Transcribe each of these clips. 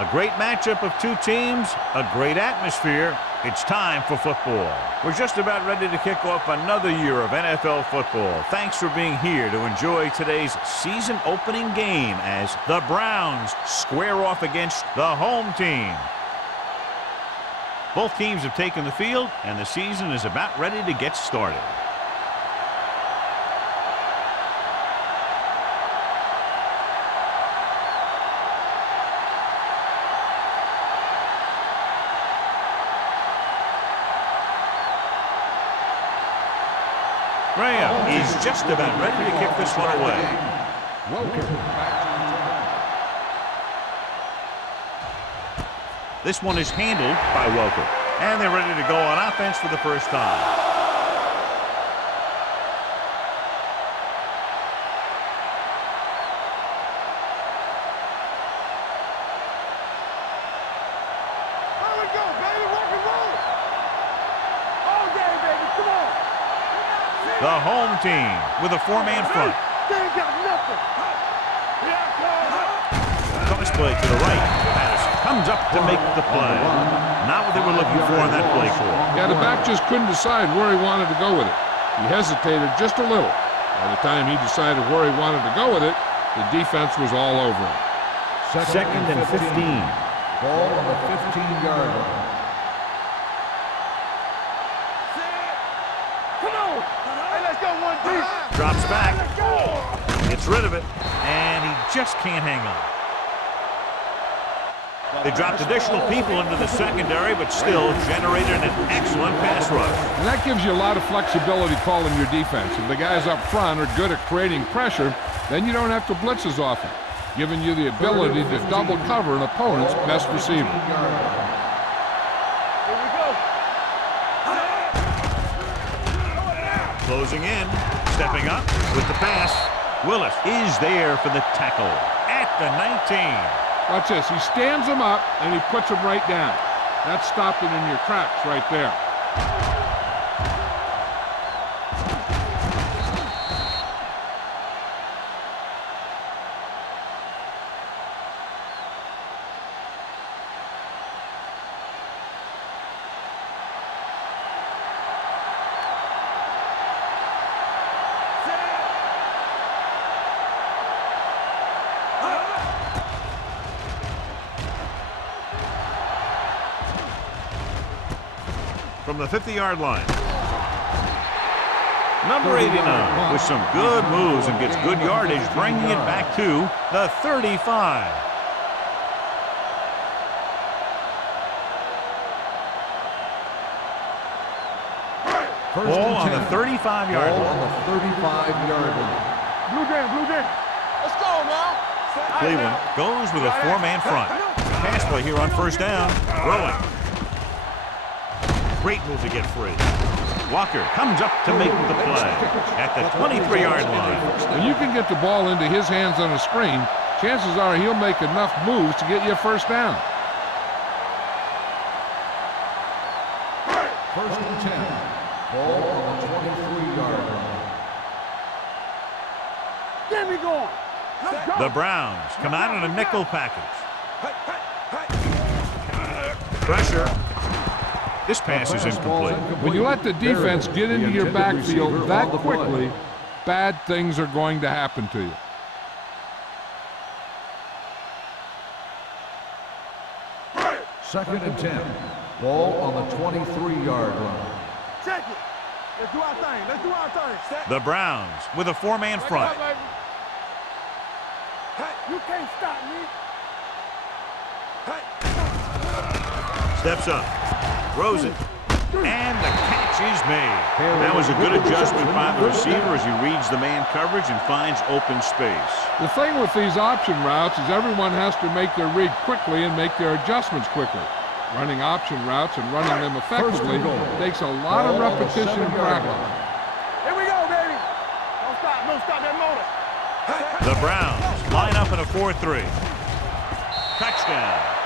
A great matchup of two teams, a great atmosphere. It's time for football. We're just about ready to kick off another year of NFL football. Thanks for being here to enjoy today's season opening game as the Browns square off against the home team. Both teams have taken the field, and the season is about ready to get started. Graham is just about ready to kick this one away. This one is handled by Welker. And they're ready to go on offense for the first time. The home team with a four-man front. Toss play to the right. Patterson comes up to make the play. Not what they were looking for on that play call. Yeah, the back just couldn't decide where he wanted to go with it. He hesitated just a little. By the time he decided where he wanted to go with it, the defense was all over him. Second and 15. Ball on the 15-yard line. Drops back, gets rid of it, and he just can't hang on. They dropped additional people into the secondary, but still generated an excellent pass rush. And that gives you a lot of flexibility calling your defense. If the guys up front are good at creating pressure, then you don't have to blitz as often, giving you the ability to double cover an opponent's best receiver. Closing in, stepping up with the pass. Willis is there for the tackle at the 19. Watch this. He stands him up, and he puts him right down. That stopped it in your tracks right there. From the 50-yard line. Number 89 with some good moves and gets good yardage, bringing it back to the 35. Ball on the 35-yard line. On the 35-yard line. Blue Jam. Let's go now. Cleveland goes with a four-man front. Pass play here on first down. Rolling. Great move to get free. Walker comes up to make the play at the 23-yard line. When you can get the ball into his hands on a screen, chances are he'll make enough moves to get you a first down. First and 10. Ball on the 23-yard line. Get me going. The Browns come out in a nickel package. Pressure. This pass is incomplete. When you let the defense get into your backfield that quickly, bad things are going to happen to you. Second and 10. Ball on the 23-yard line. Check it. Let's do our thing. The Browns with a four-man front. You can't stop me. Steps up. Throws it. And the catch is made. That was a good adjustment by the receiver as he reads the man coverage and finds open space. The thing with these option routes is everyone has to make their read quickly and make their adjustments quickly. Running option routes and running them effectively takes a lot of repetition and practice. Here we go, baby. Don't stop that motor. The Browns line up in a 4-3. Touchdown.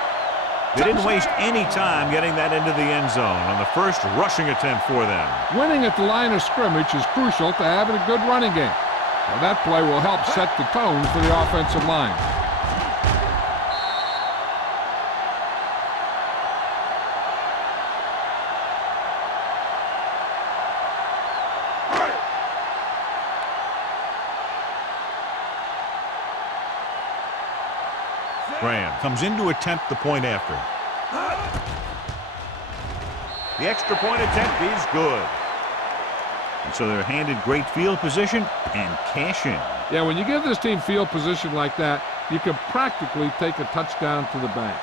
They didn't waste any time getting that into the end zone on the first rushing attempt for them. Winning at the line of scrimmage is crucial to having a good running game. Now that play will help set the tone for the offensive line. Graham comes in to attempt the point after. The extra point attempt is good. And so they're handed great field position and cash in. Yeah, when you give this team field position like that, you can practically take a touchdown to the bank.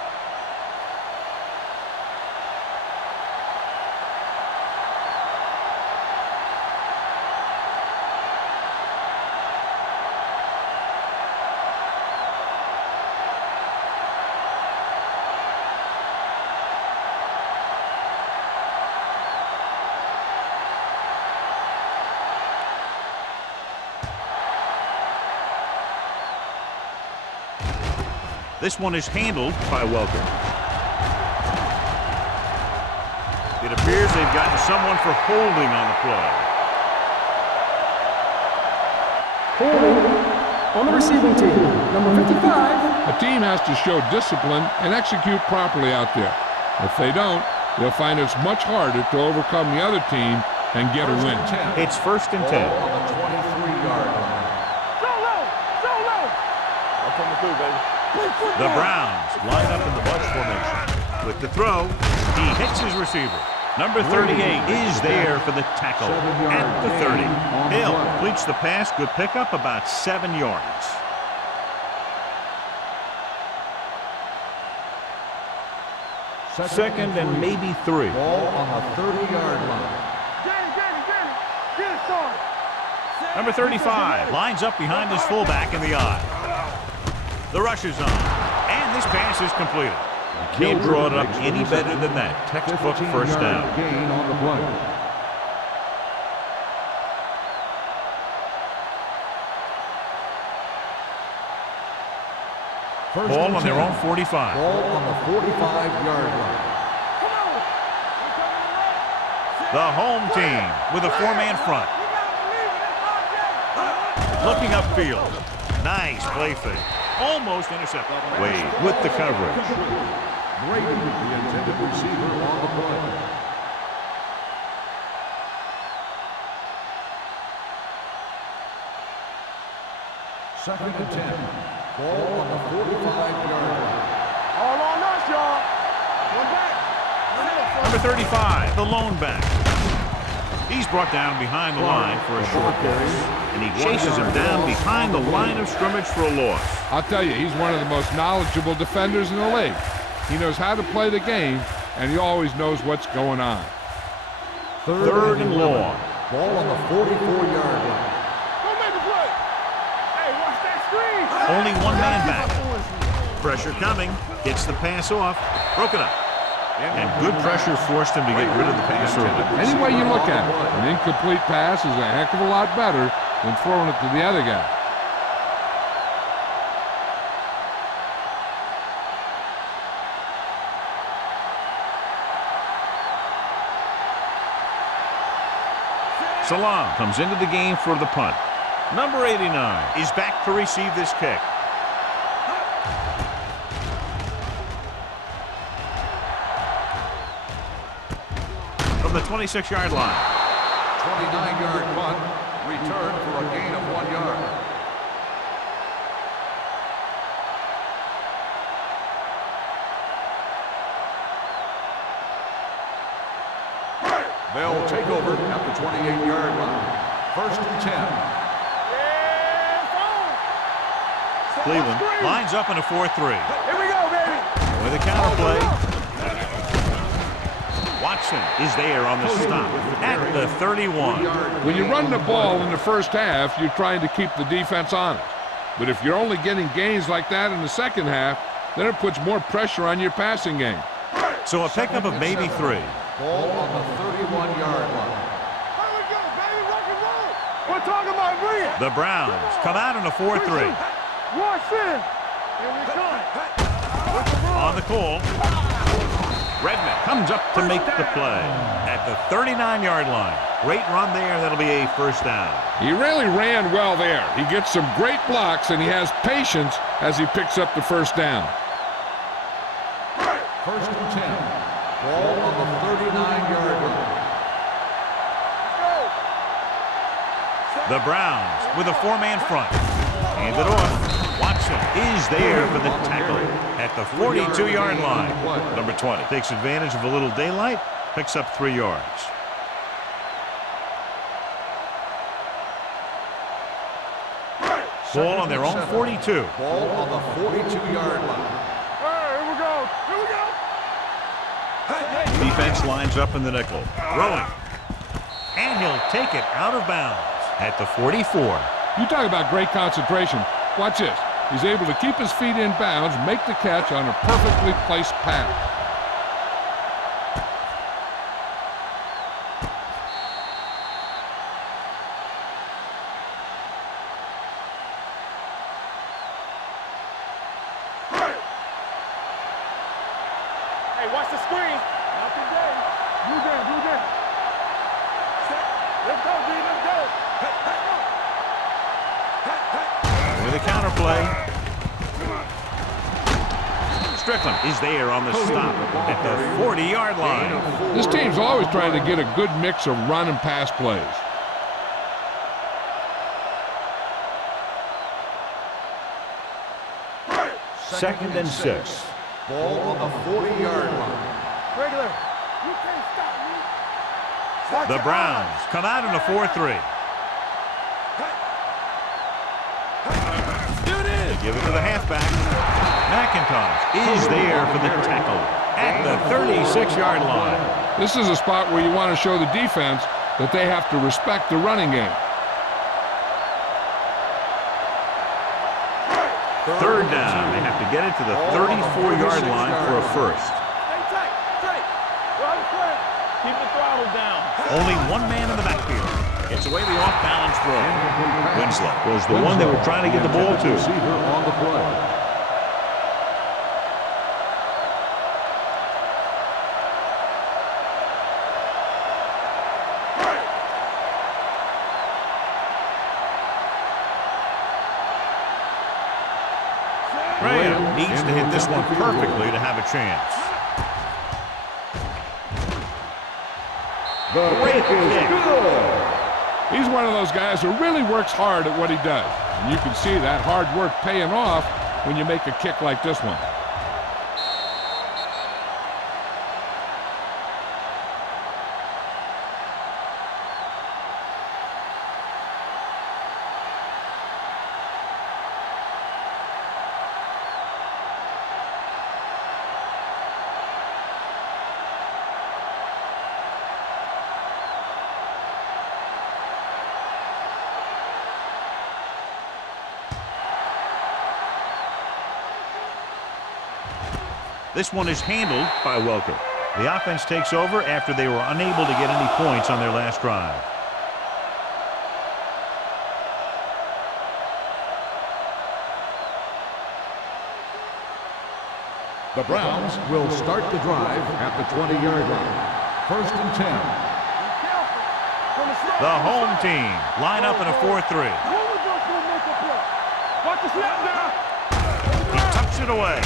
This one is handled by Welker. It appears they've gotten someone for holding on the play. Holding on the receiving team, number 55. A team has to show discipline and execute properly out there. If they don't, they'll find it's much harder to overcome the other team and get a win. It's 1st and 10. Ball on the 23-yard line. That's on the two, baby. The Browns line up in the bunch formation. With the throw, he hits his receiver. Number 38 is there for the tackle at the 30. Hill completes the pass. Good pickup, about 7 yards. Second and maybe 3. Ball on the 30-yard line. Get it, son. Number 35 lines up behind his fullback in the eye. The rush is on, and this pass is completed. You can't draw it up any better than that. Textbook first down. Gain on the play. Ball on their own 45. Ball on the 45-yard line. The home team with a 4-man front. Looking upfield. Nice play fake. Almost intercepted. Wade with the coverage. Brady, the intended receiver, on the play. Second and 10. Ball on the 45-yard line. All on us, y'all. One back. Number 35, the lone back. He's brought down behind the line for a short carry, and he chases him down behind the line of scrimmage for a loss. I'll tell you, he's one of the most knowledgeable defenders in the league. He knows how to play the game, and he always knows what's going on. Third and long. Ball on the 44-yard line. Go make a play. Hey, watch that screen. Only one man back. Pressure coming. Gets the pass off. Broken up. And good pressure forced him to get rid of the pass early. Any way you look at it, an incomplete pass is a heck of a lot better than throwing it to the other guy. Salam comes into the game for the punt. Number 89 is back to receive this kick. From the 26-yard line. 29-yard punt. Return for a gain of 1 yard. They'll take over at the 28-yard line. 1st and 10. Cleveland lines up in a 4-3. Here we go, baby. With a counter play. Watson is there on the stop at the 31. When you run the ball in the first half, you're trying to keep the defense honest. But if you're only getting gains like that in the second half, then it puts more pressure on your passing game. So a pickup of maybe 3. Ball on the 31-yard line. Here we go, baby. Rock and roll. We're talking about bring it. The Browns come out in a 4-3. Watch this. Here we come. On the call. Redmond comes up to make the play at the 39-yard line. Great run there. That'll be a first down. He really ran well there. He gets some great blocks, and he has patience as he picks up the first down. 1st and 10. Ball on the 39-yard line. The Browns with a 4-man front. Hand it off. Watson is there for the tackle at the 42-yard line. Number 20 takes advantage of a little daylight, picks up 3 yards. Ball on their own 42. Ball on the 42-yard line. Here we go. Defense lines up in the nickel. Throwing. And he'll take it out of bounds at the 44. You talk about great concentration. Watch this. He's able to keep his feet in bounds, make the catch on a perfectly placed pass. Hey, watch the screen. Not today. Blue game. Set. Let's go, D. Let's go. With a counter play. Strickland is there on the stop at the 40-yard line. This team's always trying to get a good mix of run and pass plays. Second and 6. Ball on the 40-yard line. Regular. You can't stop me. Watch The your Browns eyes. come out in a 4-3. They give it to the halfback. McIntosh is there for the tackle at the 36-yard line. This is a spot where you want to show the defense that they have to respect the running game. Third down. They have to get it to the 34-yard line for a first. Stay tight. Well, keep the throttle down. Only one man in the backfield. Gets away the off-balance throw. Winslow was the one they were trying to get the ball to. Receiver on the play. Graham needs to hit this one perfectly to have a chance. Great kick. He's one of those guys who really works hard at what he does. And you can see that hard work paying off when you make a kick like this one. This one is handled by Welker. The offense takes over after they were unable to get any points on their last drive. The Browns will start the drive at the 20-yard line. First and 10. The home team line up in a 4-3. Watch the snap now. He tucks it away.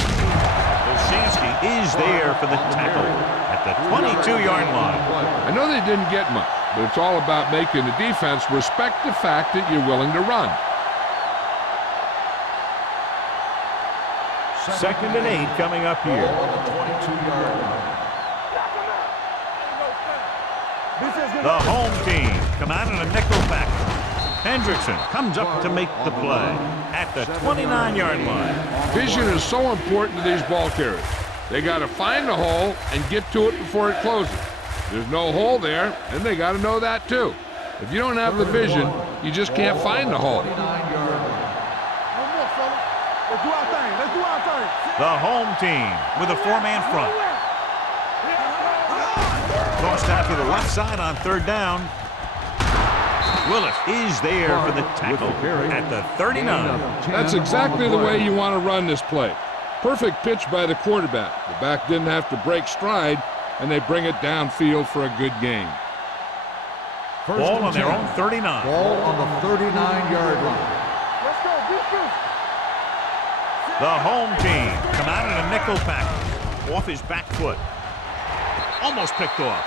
Olszewski is there for the tackle at the 22-yard line. I know they didn't get much, but it's all about making the defense respect the fact that you're willing to run. Second and 8 coming up here. Ball on the 22-yard line. The home team come out in a nickel package. Hendrickson comes up to make the play at the 29-yard line. Vision is so important to these ball carriers. They got to find the hole and get to it before it closes. There's no hole there, and they got to know that too. If you don't have the vision, you just can't find the hole. 29-yard line. Let's do our thing. The home team with a 4-man front. Tossed out to the left side on third down. Willis is there for the tackle at the 39. That's exactly the way you want to run this play. Perfect pitch by the quarterback. The back didn't have to break stride, and they bring it downfield for a good gain. Ball on their own 39. Ball on the 39-yard line. Let's go. Defense. The home team come out in a nickel package. Off his back foot. Almost picked off.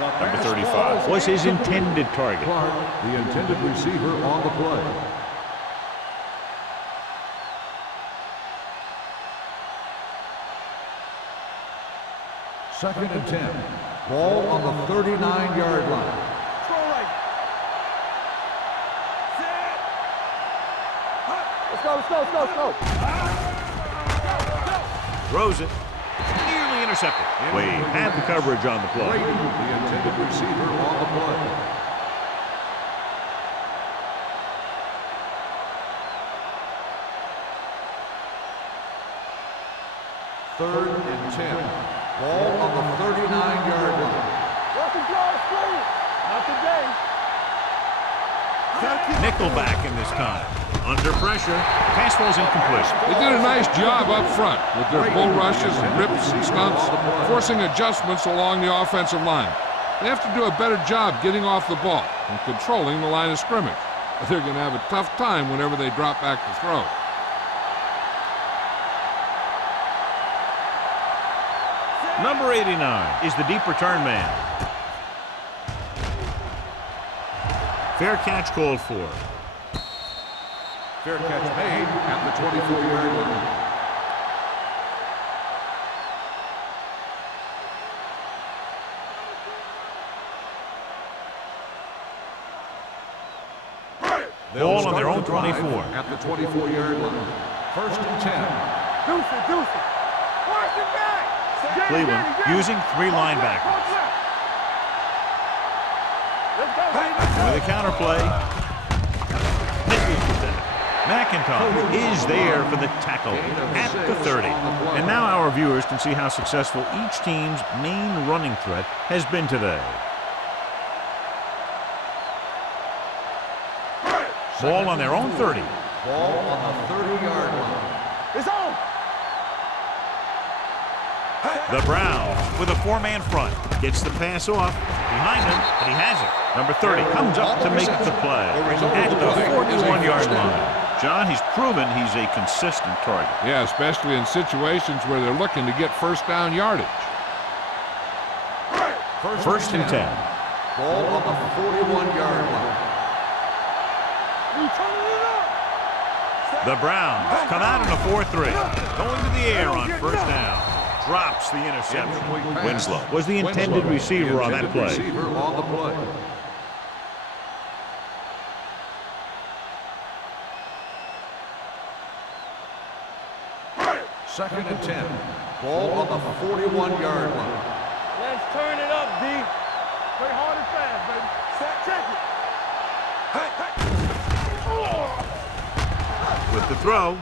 Number 35 was his intended target. Clark, the intended receiver on the play. Second and 10. Ball on the 39-yard line. Throw right. Set. Let's go, let's go, let's go, let's go. Throws it. Nearly intercepted. Wade had the coverage on the play. Brady, the intended receiver on the play. Third and 10. Ball on the 39-yard line. Watch the draw, screen. Not today. Nickelback in this time. Under pressure. Pass falls incomplete. They did a nice job up front with their bull rushes and rips and stunts, forcing adjustments along the offensive line. They have to do a better job getting off the ball and controlling the line of scrimmage. They're going to have a tough time whenever they drop back to throw. Number 89 is the deep return man. Fair catch called for. Fair catch made at the 24-yard line. Ball on their own 24. At the 24-yard line. First and 10. Deuce it, deuce it. Watch it back. Cleveland using 3 linebackers. Let's go, baby. With a counter play. McIntosh is there for the tackle at the 30. And now our viewers can see how successful each team's main running threat has been today. Ball on their own 30. Ball on the 30-yard line. It's on. The Browns with a 4-man front. Gets the pass off. Behind him, and he has it. Number 30 comes up to make the play at the 41-yard line. John, he's proven he's a consistent target. Yeah, especially in situations where they're looking to get first down yardage. First and 10. Ball on the 41-yard line. You turning it up. The Browns come out in a 4-3. Going to the air on first down. Drops the interception. Winslow was the intended receiver on that play. Second and 10. Ball on the 41-yard line. Let's turn it up, D. Play hard and fast, baby. Check it. With the throw.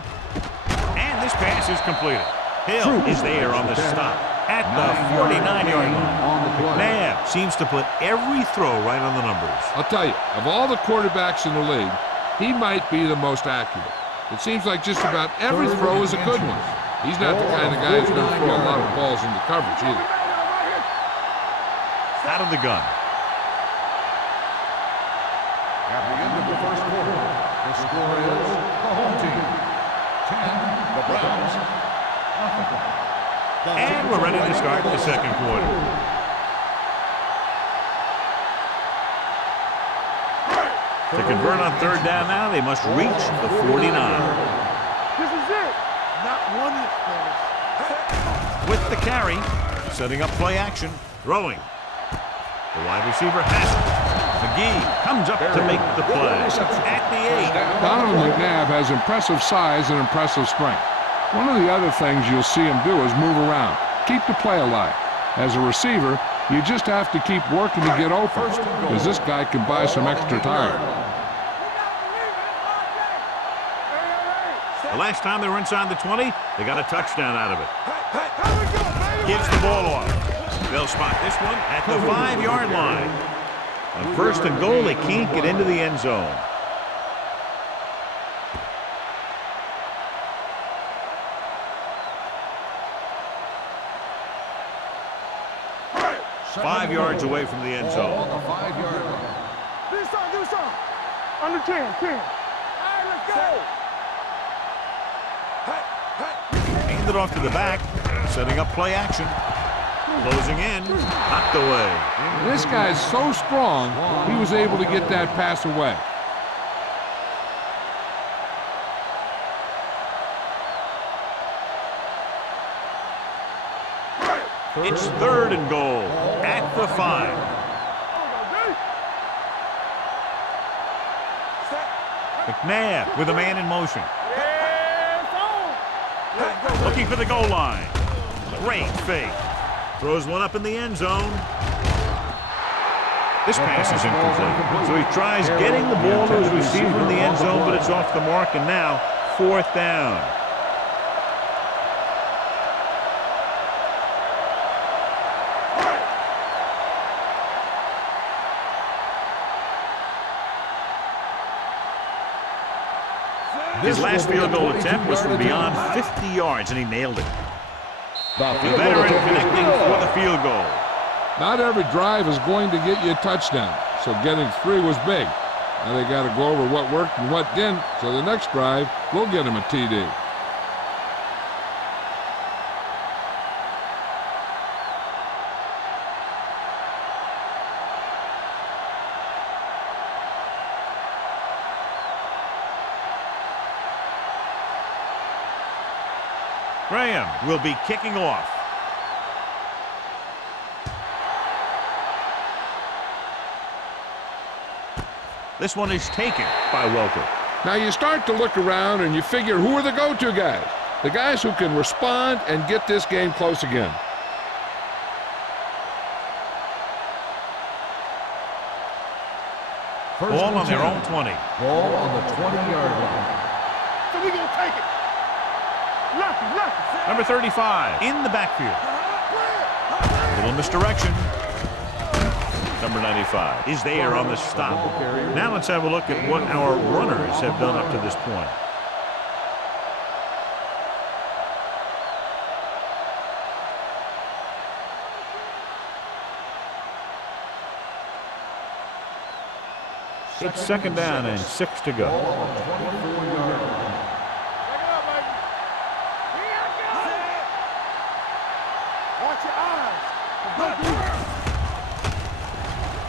And this pass is completed. Hill is there on the stop at the 49-yard line. McNabb seems to put every throw right on the numbers. I'll tell you, of all the quarterbacks in the league, he might be the most accurate. It seems like just about every throw is a good one. He's not the kind of guy who's going to throw a lot of balls into coverage either. Out of the gun. At the end of the first quarter, the score is the home team 10, the Browns. And we're ready to start the second quarter. To convert on third down now, they must reach the 49. This is it. Not one is finished. With the carry, setting up play action, throwing. The wide receiver has it. McGee comes up to make the play at the 8. Donovan McNabb has impressive size and impressive strength. One of the other things you'll see him do is move around, keep the play alive. As a receiver, you just have to keep working to get open, because this guy can buy some extra time. The last time they were inside the 20, they got a touchdown out of it. Gives the ball off. They'll spot this one at the 5-yard line. On first and goal, they can't get into the end zone. Five yards away from the end zone. On the 5-yard line. Do something. Under 10. All right, let's go. Hand it off to the back, setting up play action. Closing in. Knocked away. This guy's so strong, he was able to get that pass away. It's 3rd and goal at the 5. McNabb with a man in motion. Looking for the goal line. Great fake. Throws one up in the end zone. This pass is incomplete. So he tries getting the ball to his receiver in the end zone, but it's off the mark, and now 4th down. His last field goal attempt was from beyond 50 yards, and he nailed it. The veteran connecting for the field goal. Not every drive is going to get you a touchdown, so getting 3 was big. Now they got to go over what worked and what didn't, so the next drive will get him a TD. Graham will be kicking off. This one is taken by Welker. Now you start to look around and you figure, who are the go-to guys? The guys who can respond and get this game close again. Ball on their own 20. Ball on the 20-yard line. So we gonna take it. Lucky. Number 35 in the backfield. Little misdirection. Number 95 is there on the stop. Now let's have a look at what our runners have done up to this point. It's 2nd down and 6 to go.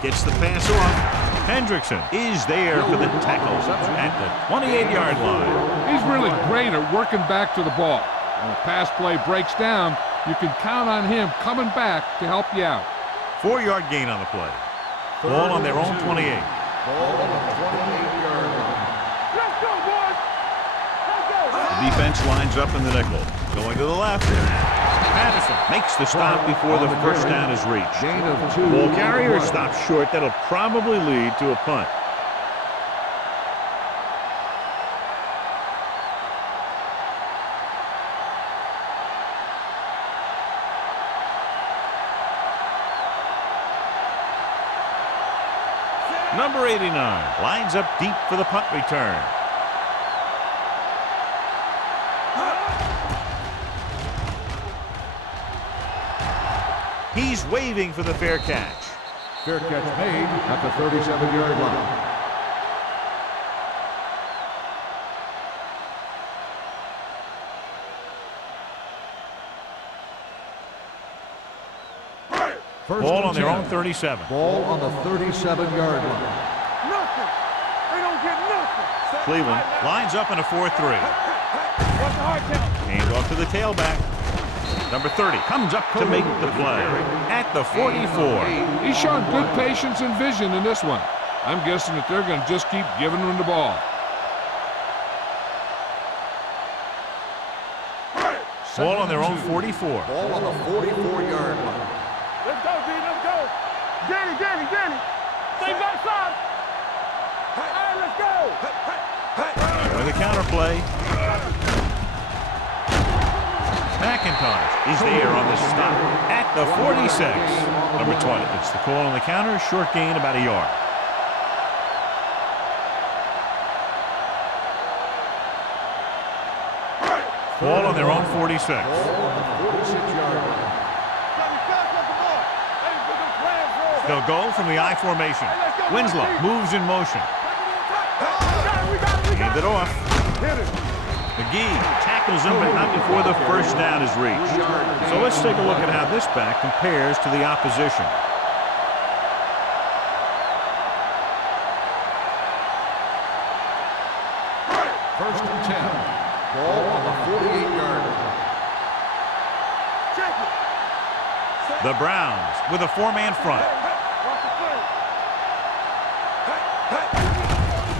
Gets the pass off. Hendrickson is there for the tackle at the 28-yard line. He's really great at working back to the ball. When a pass play breaks down, you can count on him coming back to help you out. 4-yard gain on the play. Ball on their own 28. Ball on the 28-yard line. Let's go, boys. Let's go. The defense lines up in the nickel. Going to the left. Patterson makes the stop before the first down is reached. Gain of 2. Ball carrier stops short. That'll probably lead to a punt. Number 89 lines up deep for the punt return. He's waving for the fair catch. Fair catch made at the 37-yard line. Ball on their own 37. Ball on the 37-yard line. Nothing. They don't get nothing. Cleveland lines up in a 4-3. What's the hard count? Hand off to the tailback. Number 30 comes up to make the play at the 44. He's shown good patience and vision in this one. I'm guessing that they're going to just keep giving him the ball. Ball on their own 44. Ball on the 44-yard line. Let's go, D. Let's go. Danny. Stay backside. Hey, let's go. With a counter play. McIntosh is there on the stop at the 46. Number 20. It's the call on the counter. Short gain about a yard. Ball on their own 46. Ball on the 46-yard line. They'll go from the I formation. Winslow moves in motion. Hand it off. McGee tackles him, but not before the first down is reached. So let's take a look at how this back compares to the opposition. First and 10. Ball on the 48-yard line. The Browns with a four-man front.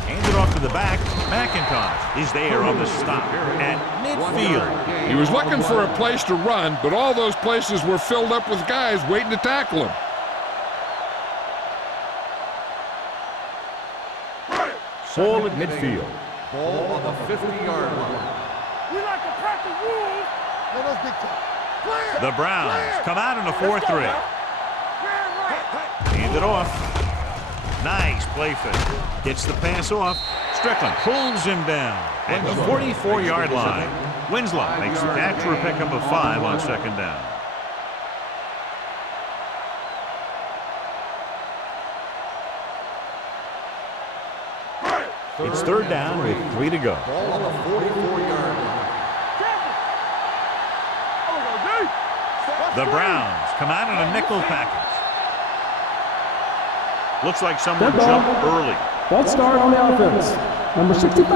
Handed off to the back. McIntosh is there on the stop at midfield. He was looking for a place to run, but all those places were filled up with guys waiting to tackle him. Ball at midfield. Ball on the 50-yard line. We like to practice rules. Let us big time. Clear. The Browns Clear. come out in a 4-3. Let's go now. Clear and right. Hand it off. Nice play fake. Gets the pass off. Strickland pulls him down at the 44-yard line. Winslow makes the catch for a pickup of 5 on second down. It's third down with 3 to go. Ball on the 44-yard line. The Browns come out in a nickel package. Looks like someone Dead ball. jumped early. False start on the offense. Number 65.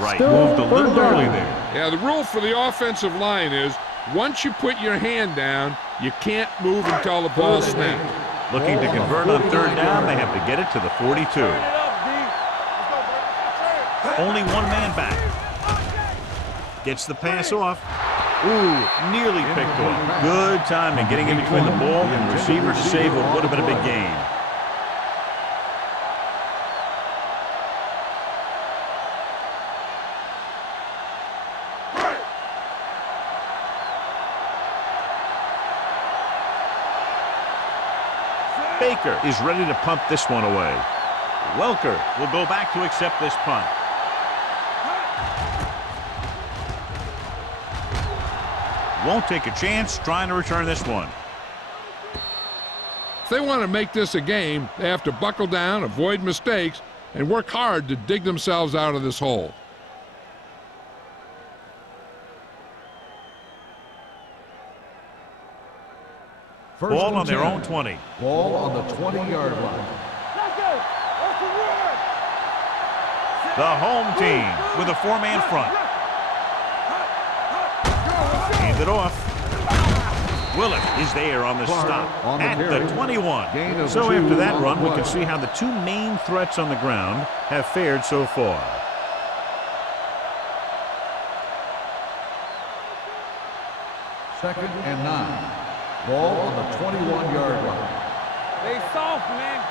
Right, Still moved a little third down. early there. Yeah, the rule for the offensive line is once you put your hand down, you can't move until the ball snaps. Looking to convert on third down, they have to get it to the 42. Only one man back. Gets the pass off. Ooh, nearly picked off. Good timing getting in between the ball and the receiver to save what would have been a big gain. Baker is ready to punt this one away. Welker will go back to accept this punt. Won't take a chance trying to return this one. If they want to make this a game, they have to buckle down, avoid mistakes, and work hard to dig themselves out of this hole. First Ball and on their 10. own 20. Ball on the 20-yard line. Let's go. That's the run. The home team with a four-man front. Hand it off. Willett is there on the stop on the at carry. the 21. Gain of So 2 after that on run, the we can play. see how the two main threats on the ground have fared so far. Second and 9. Ball on the 21-yard line. They soft, man.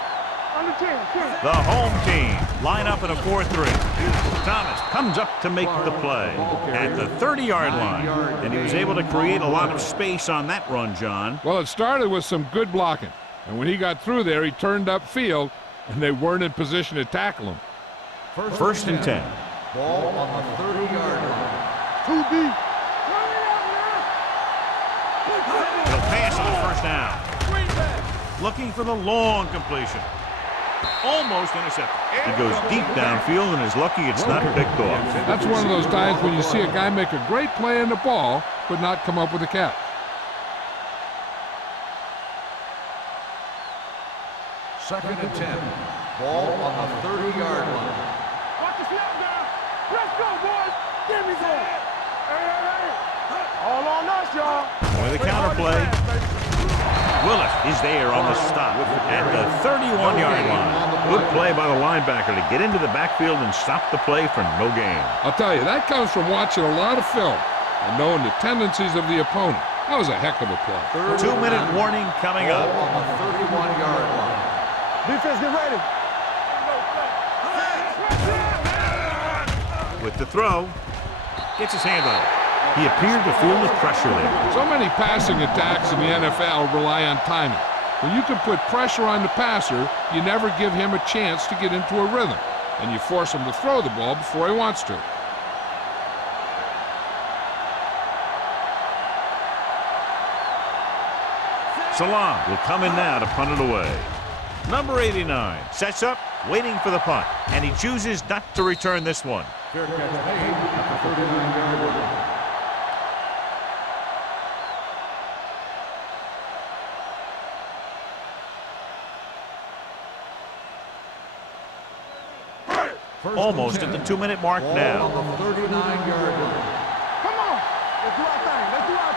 Under 10. The home team line up in a 4-3. Thomas comes up to make the play at the 30-yard line. And he was able to create a lot of space on that run, John. Well, it started with some good blocking. And when he got through there, he turned upfield, and they weren't in position to tackle him. First and 10. Ball on the 30-yard line. 2 deep. He'll pass on the first down. Looking for the long completion. Almost intercepted. He goes deep downfield and is lucky it's not picked off. That's one of those times when you see a guy make a great play on the ball, but not come up with a catch. Second and 10. Ball on the 30-yard line. Watch the snap down. Let's go, boys. Give me some. Hey. All on us, y'all. With a counterplay. Willis is there on the stop at the 31-yard line. Good play by the linebacker to get into the backfield and stop the play for no gain. I'll tell you, that comes from watching a lot of film and knowing the tendencies of the opponent. That was a heck of a play. 2-minute warning coming Ball up. on the 31-yard line. Defense, get ready. With the throw, gets his hand on it. He appeared to feel the pressure there. So many passing attacks in the NFL rely on timing. When you can put pressure on the passer, you never give him a chance to get into a rhythm, and you force him to throw the ball before he wants to. Salam will come in now to punt it away. Number 89 sets up, waiting for the punt, and he chooses not to return this one. Fair catch made at the 39-yard line. Almost at the 2-minute mark now. On the 39-yard line. Come on. Let's do our thing. Let's do our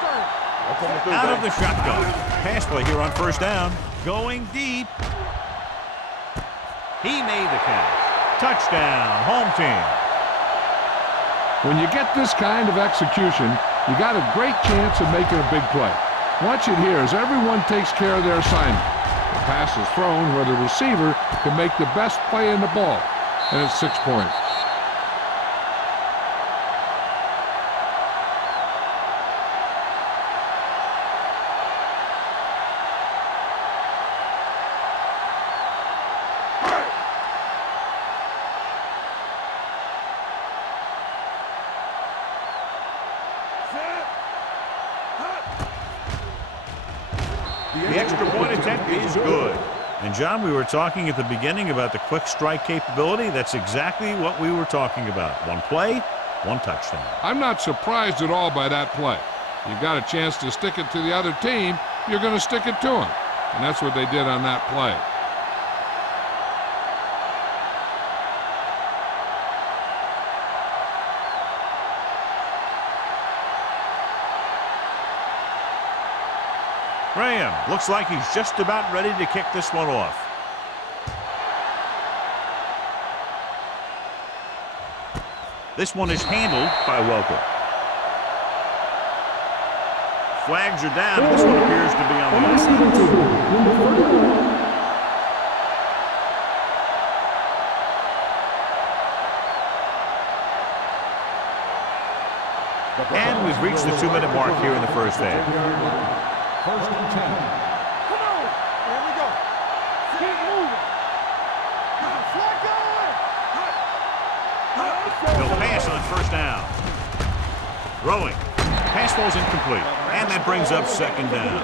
thing. Out of the shotgun. Pass play here on first down. Going deep. He made the catch. Touchdown, home team. When you get this kind of execution, you got a great chance of making a big play. Watch it here as everyone takes care of their assignment. The pass is thrown where the receiver can make the best play in the ball. And it's 6 points. The extra point attempt is good. And, John, we were talking at the beginning about the quick strike capability. That's exactly what we were talking about. One play, one touchdown. I'm not surprised at all by that play. You've got a chance to stick it to the other team, you're going to stick it to them. And that's what they did on that play. Graham looks like he's just about ready to kick this one off. This one is handled by Welker. Flags are down. This one appears to be on the offense. And we've reached the 2-minute mark here in the first half. First and 10. Come on. Here we go. Keep moving. Flag going. He'll pass on first down. Throwing. Pass falls incomplete. And that brings up second down.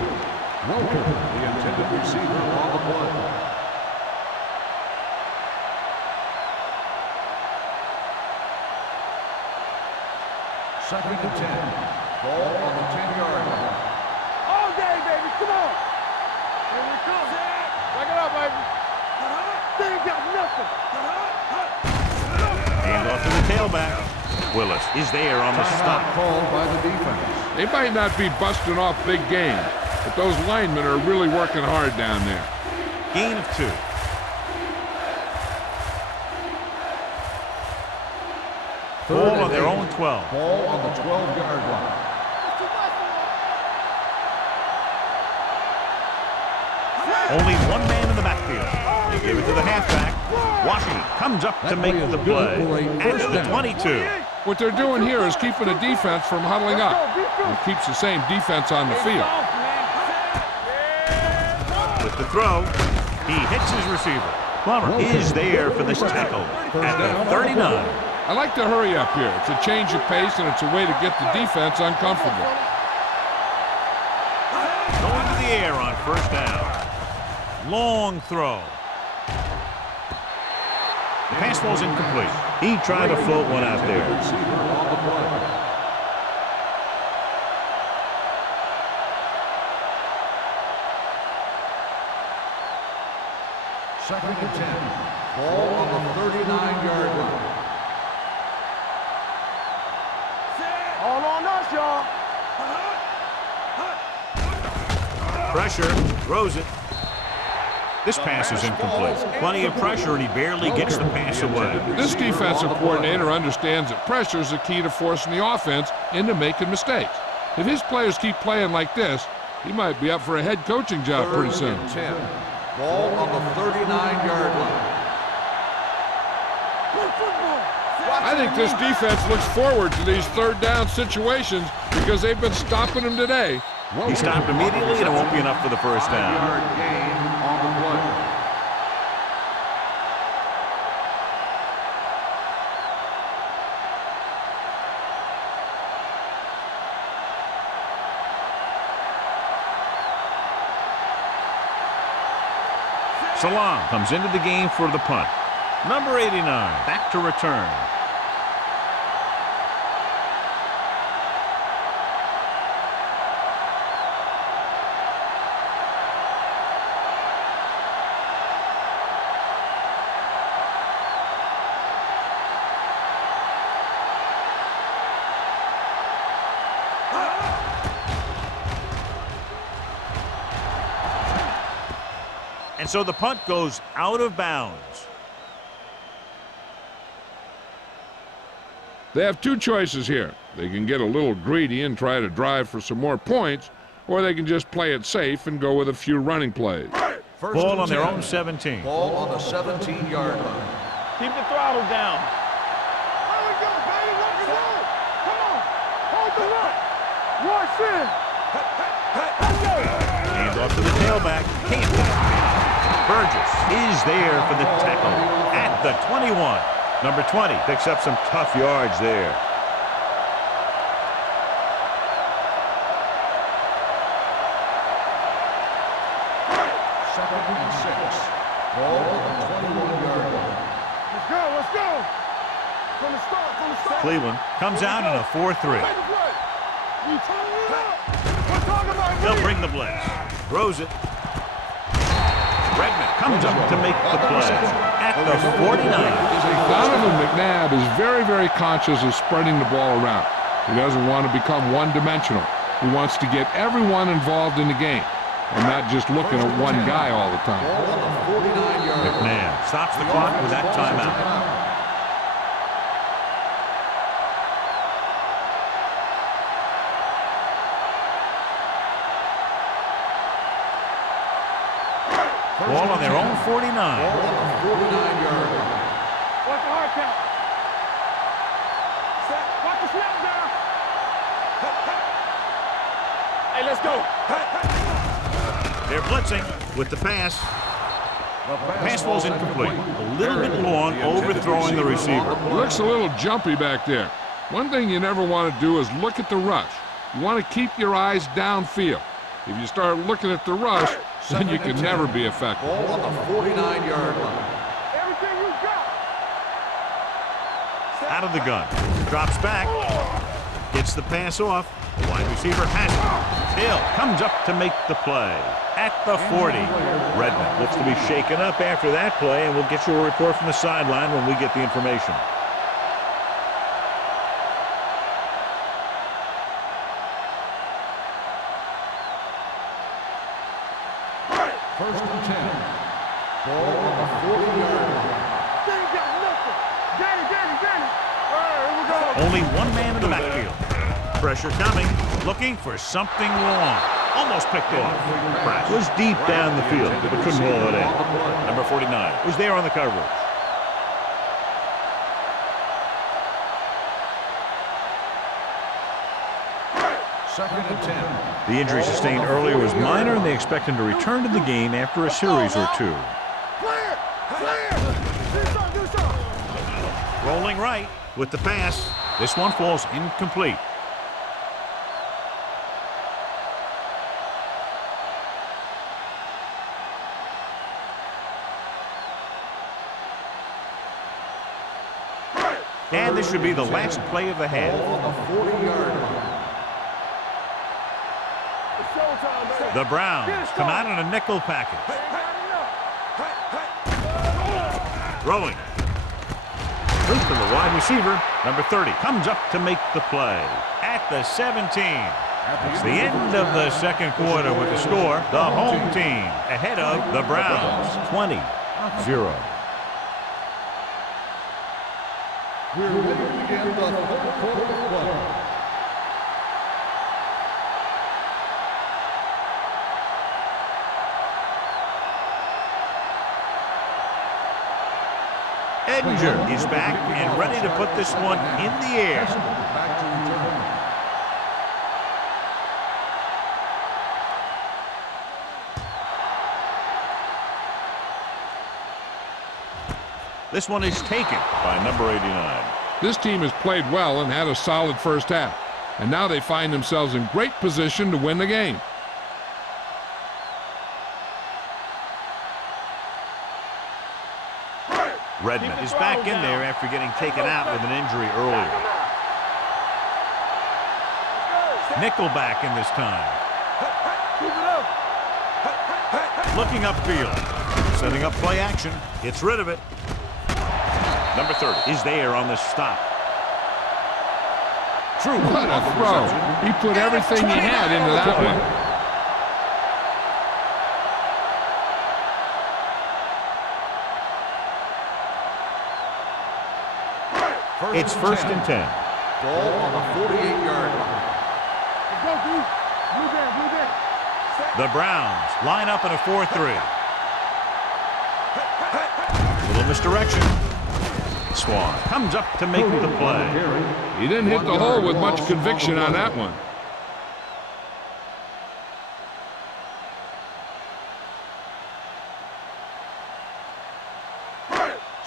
Welker, the intended receiver on the play. Second and 10. Ball on the 10-yard line. All day, baby. Come on. Here we come. Back it up, baby. They ain't got nothing. Hand off to the tailback. Willis is there on the stop. Called by the defense. They might not be busting off big games, but those linemen are really working hard down there. Gain of 2. Ball on their own 12. Ball on the 12-yard line. Only one man in the backfield. They give it to the halfback. Washington comes up to make the play. At the 22. What they're doing here is keeping the defense from huddling up. And it keeps the same defense on the field. With the throw, he hits his receiver. Plummer is there for this tackle at the 39. I like to hurry up here. It's a change of pace, and it's a way to get the defense uncomfortable. Going to the air on first down. Long throw. The pass falls incomplete. He tried to float one out there. Receiver on the play. Second and 10. Ball on the 39-yard line. All on us, y'all. Pressure. Throws it. This pass is incomplete. Plenty of pressure, and he barely gets the pass away. This defensive coordinator understands that pressure is the key to forcing the offense into making mistakes. If his players keep playing like this, he might be up for a head coaching job pretty soon. 10. Ball on the 39-yard line. I think this defense looks forward to these third down situations because they've been stopping them today. He stopped immediately, and it won't be enough for the first down. 5-yard gain on the play. Salam comes into the game for the punt. Number 89 back to return. so the punt goes out of bounds. They have two choices here. They can get a little greedy and try to drive for some more points, or they can just play it safe and go with a few running plays. Ball on their own 17. Ball on the 17-yard line. Keep the throttle down. There we go, baby. Let's go. Come on. Hold the run. Rush in. Let's go. Hands off to the tailback. Can't. Burgess is there for the tackle at the 21. Number 20 picks up some tough yards there. Second and 6. Ball on the 21-yard line. Let's go. From the start. Cleveland comes out in a 4-3. You turn it up. We're talking about They'll bring the blitz. Throws it. Redmond comes up to make the play at the 49. Donovan McNabb is very, very conscious of spreading the ball around. He doesn't want to become one-dimensional. He wants to get everyone involved in the game and not just looking at one guy all the time. Ball on the 49-yard line. McNabb stops the clock with that timeout. Ball on their own 49. Ball on the 49-yard line. Watch the hard count. Watch the snap down. Hey, let's go. They're blitzing with the pass. Pass ball's incomplete. A little bit long, overthrowing the receiver. Looks a little jumpy back there. One thing you never want to do is look at the rush. You want to keep your eyes downfield. If you start looking at the rush, then you can never be effective. Ball on the 49-yard line. Everything you got. Out of the gun. Drops back. Gets the pass off. The wide receiver has it. Hill comes up to make the play at the 40. Redmond looks to be shaken up after that play, and we'll get you a report from the sideline when we get the information. First and 10. Ball on the 40-yard line. Danny got nothing. Danny. All right, here we go. Only one man in the backfield. Pressure coming, looking for something long. Almost picked off. Pratt was deep down the field, but couldn't haul it in. Number 49 was there on the coverage. Second and 10. The injury sustained earlier was minor, and they expect him to return to the game after a series or two. Clear. Do something. Rolling right with the pass. This one falls incomplete. And this should be the last play of the half. Ball on the 40-yard line. It's showtime, baby. The Browns come out in a nickel package. Throwing. Loop to the wide receiver. Number 30 comes up to make the play at the 17. It's the end of the second quarter with the score. The home team ahead of the Browns, 20-0. We're ready to begin the third quarter of play. Edinger is back and ready to put this one in the air. Back to return. This one is taken by number 89. This team has played well and had a solid first half, and now they find themselves in great position to win the game. Redmond is back in there after getting taken out with an injury earlier. Nickelback in this time. Looking upfield. Setting up play action. Gets rid of it. Number 30 is there on the stop. True. What a throw. He put everything he had into that one. It's first and 10. Ball on the 48-yard line. Let's go, D. Blue down, blue down. The Browns line up in a 4-3. Little misdirection. Swan comes up to make the play. He didn't hit the hole with much conviction on that one.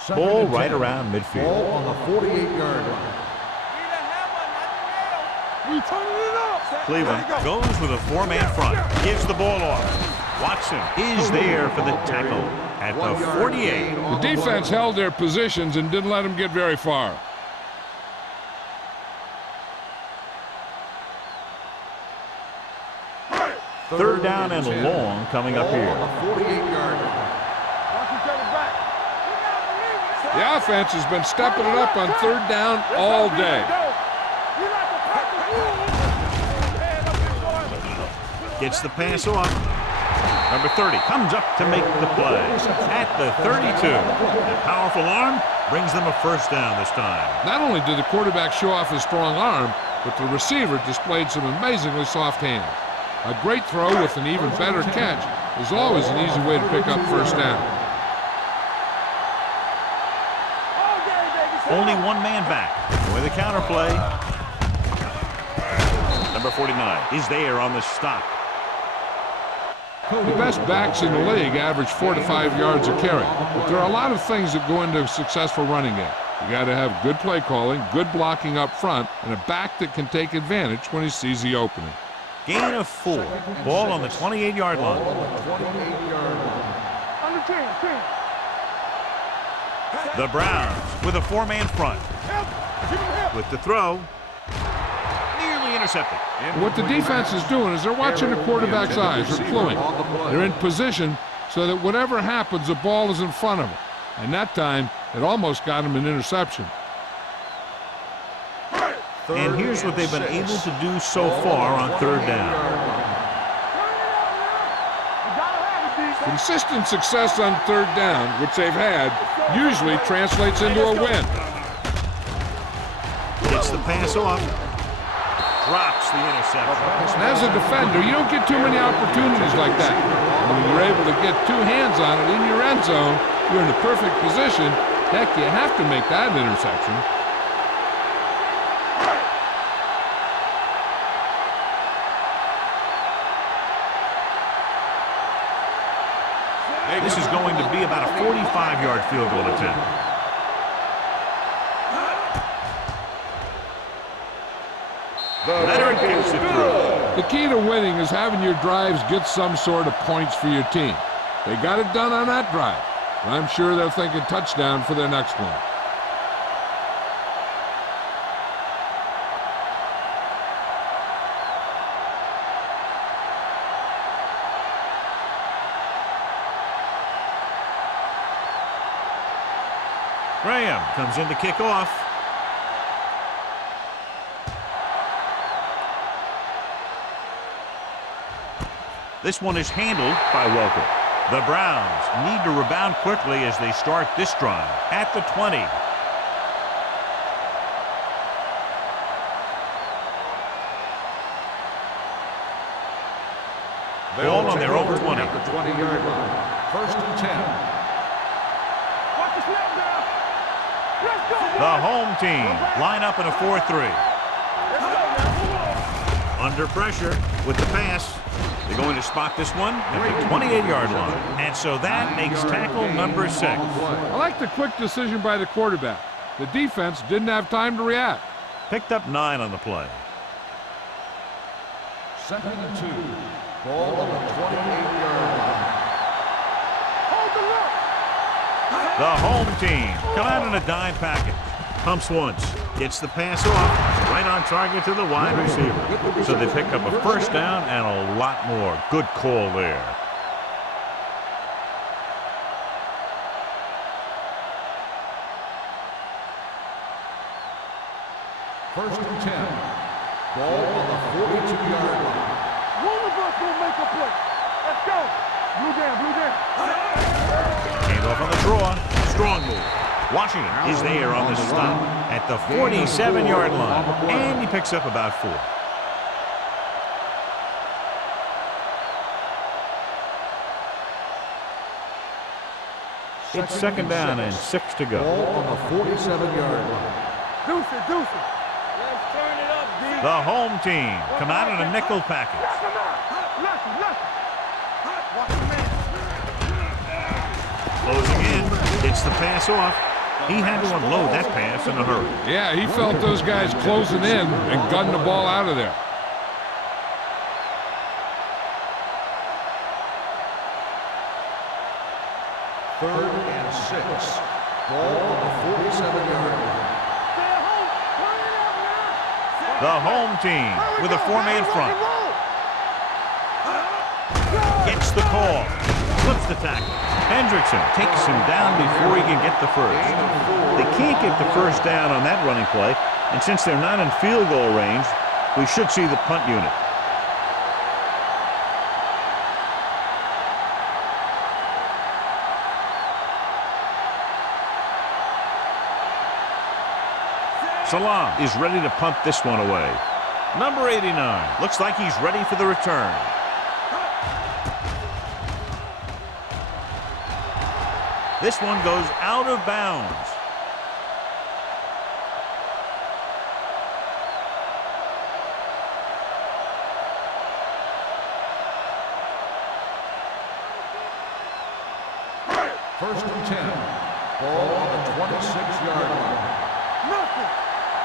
Ball right around midfield. Ball on the 48-yard line. We turning it up. Cleveland goes with a 4-man front. Gives the ball off. Watson is there for the tackle at the 48. The defense held their positions and didn't let them get very far. Third down and long coming up here. Ball on the 48-yard line. Watch each other back. The offense has been stepping it up on third down all day. You like to practice rules. Head up and forward. Gets the pass off. Number 30 comes up to make the play at the 32. A powerful arm brings them a first down this time. Not only did the quarterback show off his strong arm, but the receiver displayed some amazingly soft hands. A great throw with an even better catch is always an easy way to pick up first down. Only one man back with a counter play. Number 49 is there on the stop. The best backs in the league average 4 to 5 yards a carry, but there are a lot of things that go into a successful running game. You got to have good play calling, good blocking up front, and a back that can take advantage when he sees the opening. Gain of 4. Ball on the 28-yard line. Under 10. The Browns with a 4-man front. With the throw. Nearly intercepted. What the defense is doing is they're watching the quarterback's eyes. They're cluing. They're in position so that whatever happens, the ball is in front of them. And that time, it almost got him an interception. And here's what they've been able to do so far on third down. Consistent success on third down, which they've had, usually translates into a win. Gets the pass off. Drops the interception. And as a defender, you don't get too many opportunities like that. When you're able to get 2 hands on it in your end zone, you're in the perfect position. Heck, you have to make that interception. This is going to be about a 45-yard field goal attempt. Leonard gets it through. The key to winning is having your drives get some sort of points for your team. They got it done on that drive. I'm sure they're thinking touchdown for their next one. Graham comes in to kick off. This one is handled by Welker. The Browns need to rebound quickly as they start this drive at the 20. Ball on their own 20. At the 20-yard line. First and 10. Watch the snap down. Let's go. The home team line up in a 4-3. Under pressure with the pass. They're going to spot this one at the 28-yard line. And so that makes tackle number 6. I like the quick decision by the quarterback. The defense didn't have time to react. Picked up 9 on the play. Second and 2. Ball on the 28-yard line. Hold the look. The home team come out in a dime package. Pumps once, gets the pass off, right on target to the wide receiver. So they pick up a first down and a lot more. Good call there. First and 10. Ball on the 42-yard line. One of us will make a play. Let's go. Blue down, blue down. Hand off on the draw. Strong move. Washington is there on the stop at the 47-yard line, and he picks up about 4. It's second down and 6 to go. Ball on the 47-yard line. Deuce it, deuce it. Let's turn it up, D. The home team come out in a nickel package. Lock him out. Lock him, lock him. Walk him in. Closing in, it's the pass off. He had to unload that pass in a hurry. Yeah, he felt those guys closing in and gunned the ball out of there. Third and 6. Ball on the 47-yard line. Stay home. Turn it up now. The home team with a 4-man front. Gets the call. Flips the tackle. Hendrickson takes him down before he can get the first. They can't get the first down on that running play, and since they're not in field goal range, we should see the punt unit. Salam is ready to punt this one away. Number 89 looks like he's ready for the return. This one goes out of bounds. First and 10. Ball on the 26-yard line. Nothing.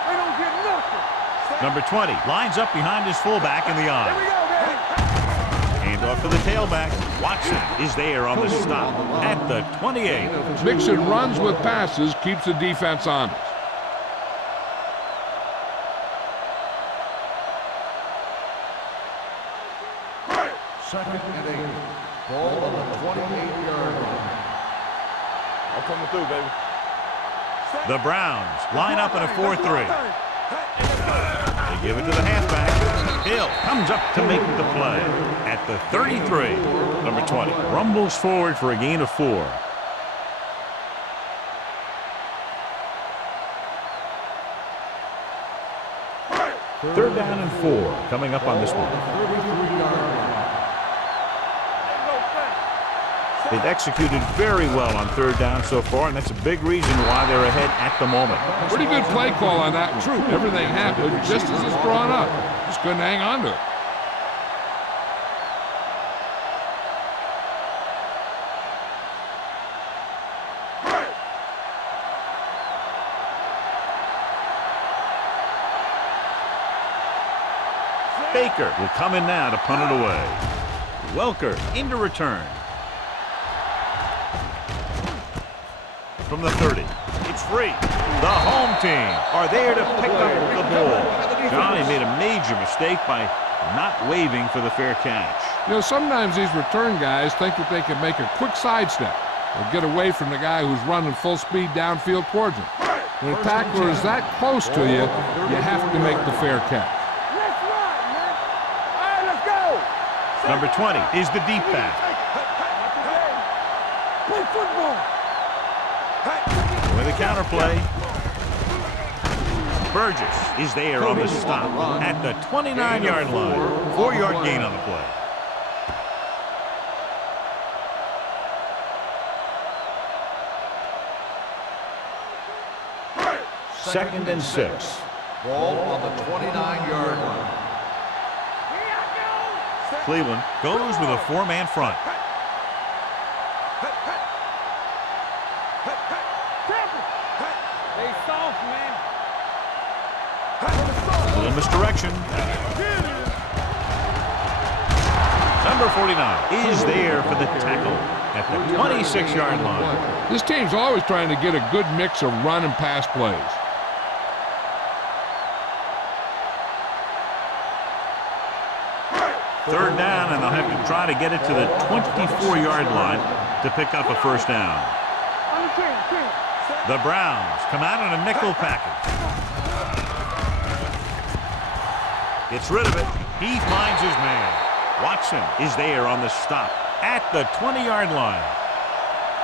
They don't get nothing. Number 20 lines up behind his fullback in the Here eye. we go, baby. Hand off to the tailback. Watson is there on the stop at the 28. Mixing runs with passes keeps the defense honest. Second and 8. Ball on the 28-yard line. I'm coming through, baby. The Browns line up in a 4-3. They give it to the halfback. Hill comes up to make the play at the 33. Number 20 rumbles forward for a gain of 4. Third down and 4 coming up on this one. 33-yard line. They've executed very well on third down so far, and that's a big reason why they're ahead at the moment. Pretty good play call on that one. Everything happened just as it's drawn up. Just couldn't hang on to it. Baker will come in now to punt it away. Welker into return. From the 30. It's free. The home team are there to pick up the ball. Johnny made a major mistake by not waving for the fair catch. You know, sometimes these return guys think that they can make a quick sidestep or get away from the guy who's running full speed downfield towards him. When a tackler is that close to you, you have to make the fair catch. Let's ride, man. All right, let's go. Number 20 is the deep back. Play football. With a counterplay. Burgess is there on the stop at the 29-yard line. 4-yard gain on the play. Second and 6. Ball on the 29-yard line. Cleveland goes with a 4-man front. They soft, man. A little misdirection. Number 49 is there for the tackle at the 26-yard line. This team's always trying to get a good mix of run and pass plays. Third down, and they'll have to try to get it to the 24-yard line to pick up a first down. The Browns come out in a nickel package. Gets rid of it. He finds his man. Watson is there on the stop at the 20-yard line.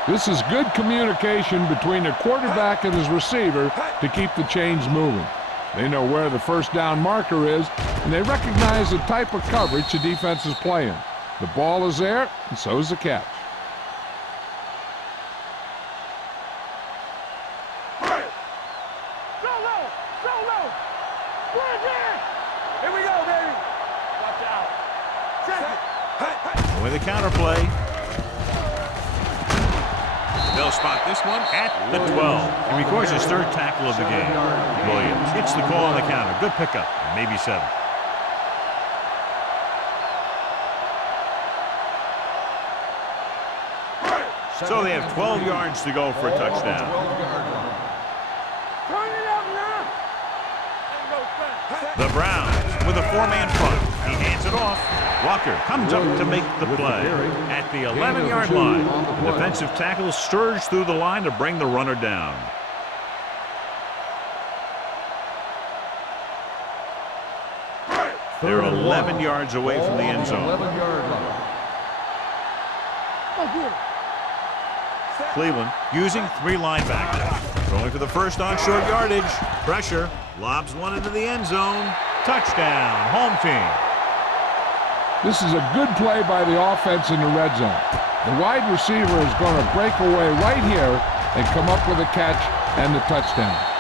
This is good communication between the quarterback and his receiver to keep the chains moving. They know where the first down marker is, and they recognize the type of coverage the defense is playing. The ball is there, and so is the catch. With a counter play. They'll spot this one at the 12. He records his third tackle of the game. Williams hits the call on the counter. Good pickup. Maybe 7. So they have 12 yards to go for a touchdown. The Browns with a 4-man front. He hands it off. Walker comes up to make the play at the 11-yard line. Defensive tackles surge through the line to bring the runner down. They're 11 yards away from the end zone. Cleveland using 3 linebackers. Going for the first on short yardage. Pressure. Lobs one into the end zone. Touchdown. Home team. This is a good play by the offense in the red zone. The wide receiver is going to break away right here and come up with a catch and the touchdown.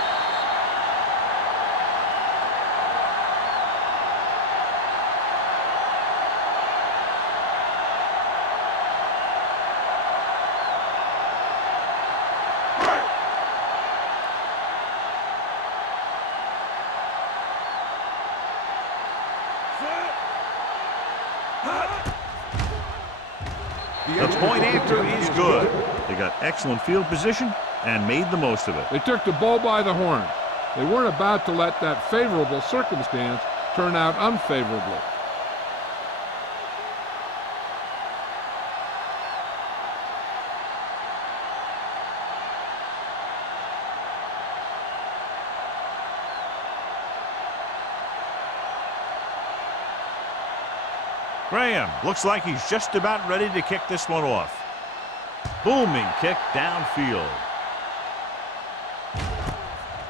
The point after is good. They got excellent field position and made the most of it. They took the bull by the horn. They weren't about to let that favorable circumstance turn out unfavorably. Graham looks like he's just about ready to kick this one off. Booming kick downfield.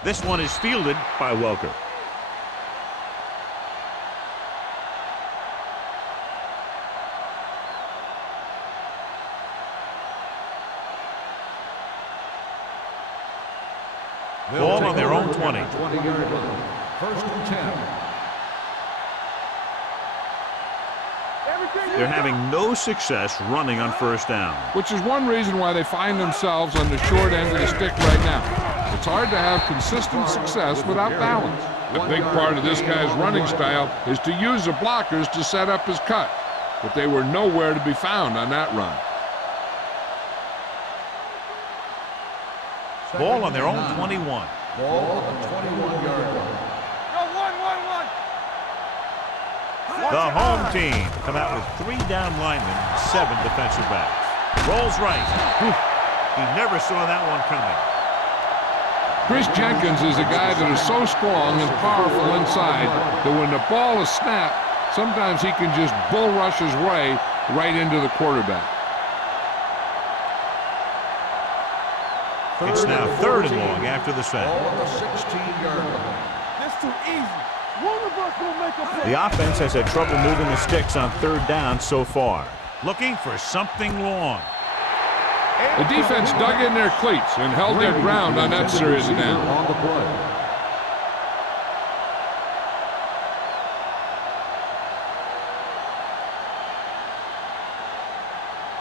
This one is fielded by Welker. Ball on their own 20. 20-yard line. First and 10. They're having no success running on first down. Which is one reason why they find themselves on the short end of the stick right now. It's hard to have consistent success without balance. A big part of this guy's running style is to use the blockers to set up his cut, but they were nowhere to be found on that run. Ball on their own 21. Ball on the 21-yard line. The home team come out with 3 down linemen and 7 defensive backs. Rolls right. He never saw that one coming. Chris Jenkins is a guy that is so strong and powerful inside that when the ball is snapped, sometimes he can just bull rush his way right into the quarterback. It's now 3rd and long after the sack. Ball on the 16-yard line. That's too easy. One of us will make a play. The offense has had trouble moving the sticks on 3rd down so far. Looking for something long. The defense dug in their cleats and held their ground on that series of downs. On the play.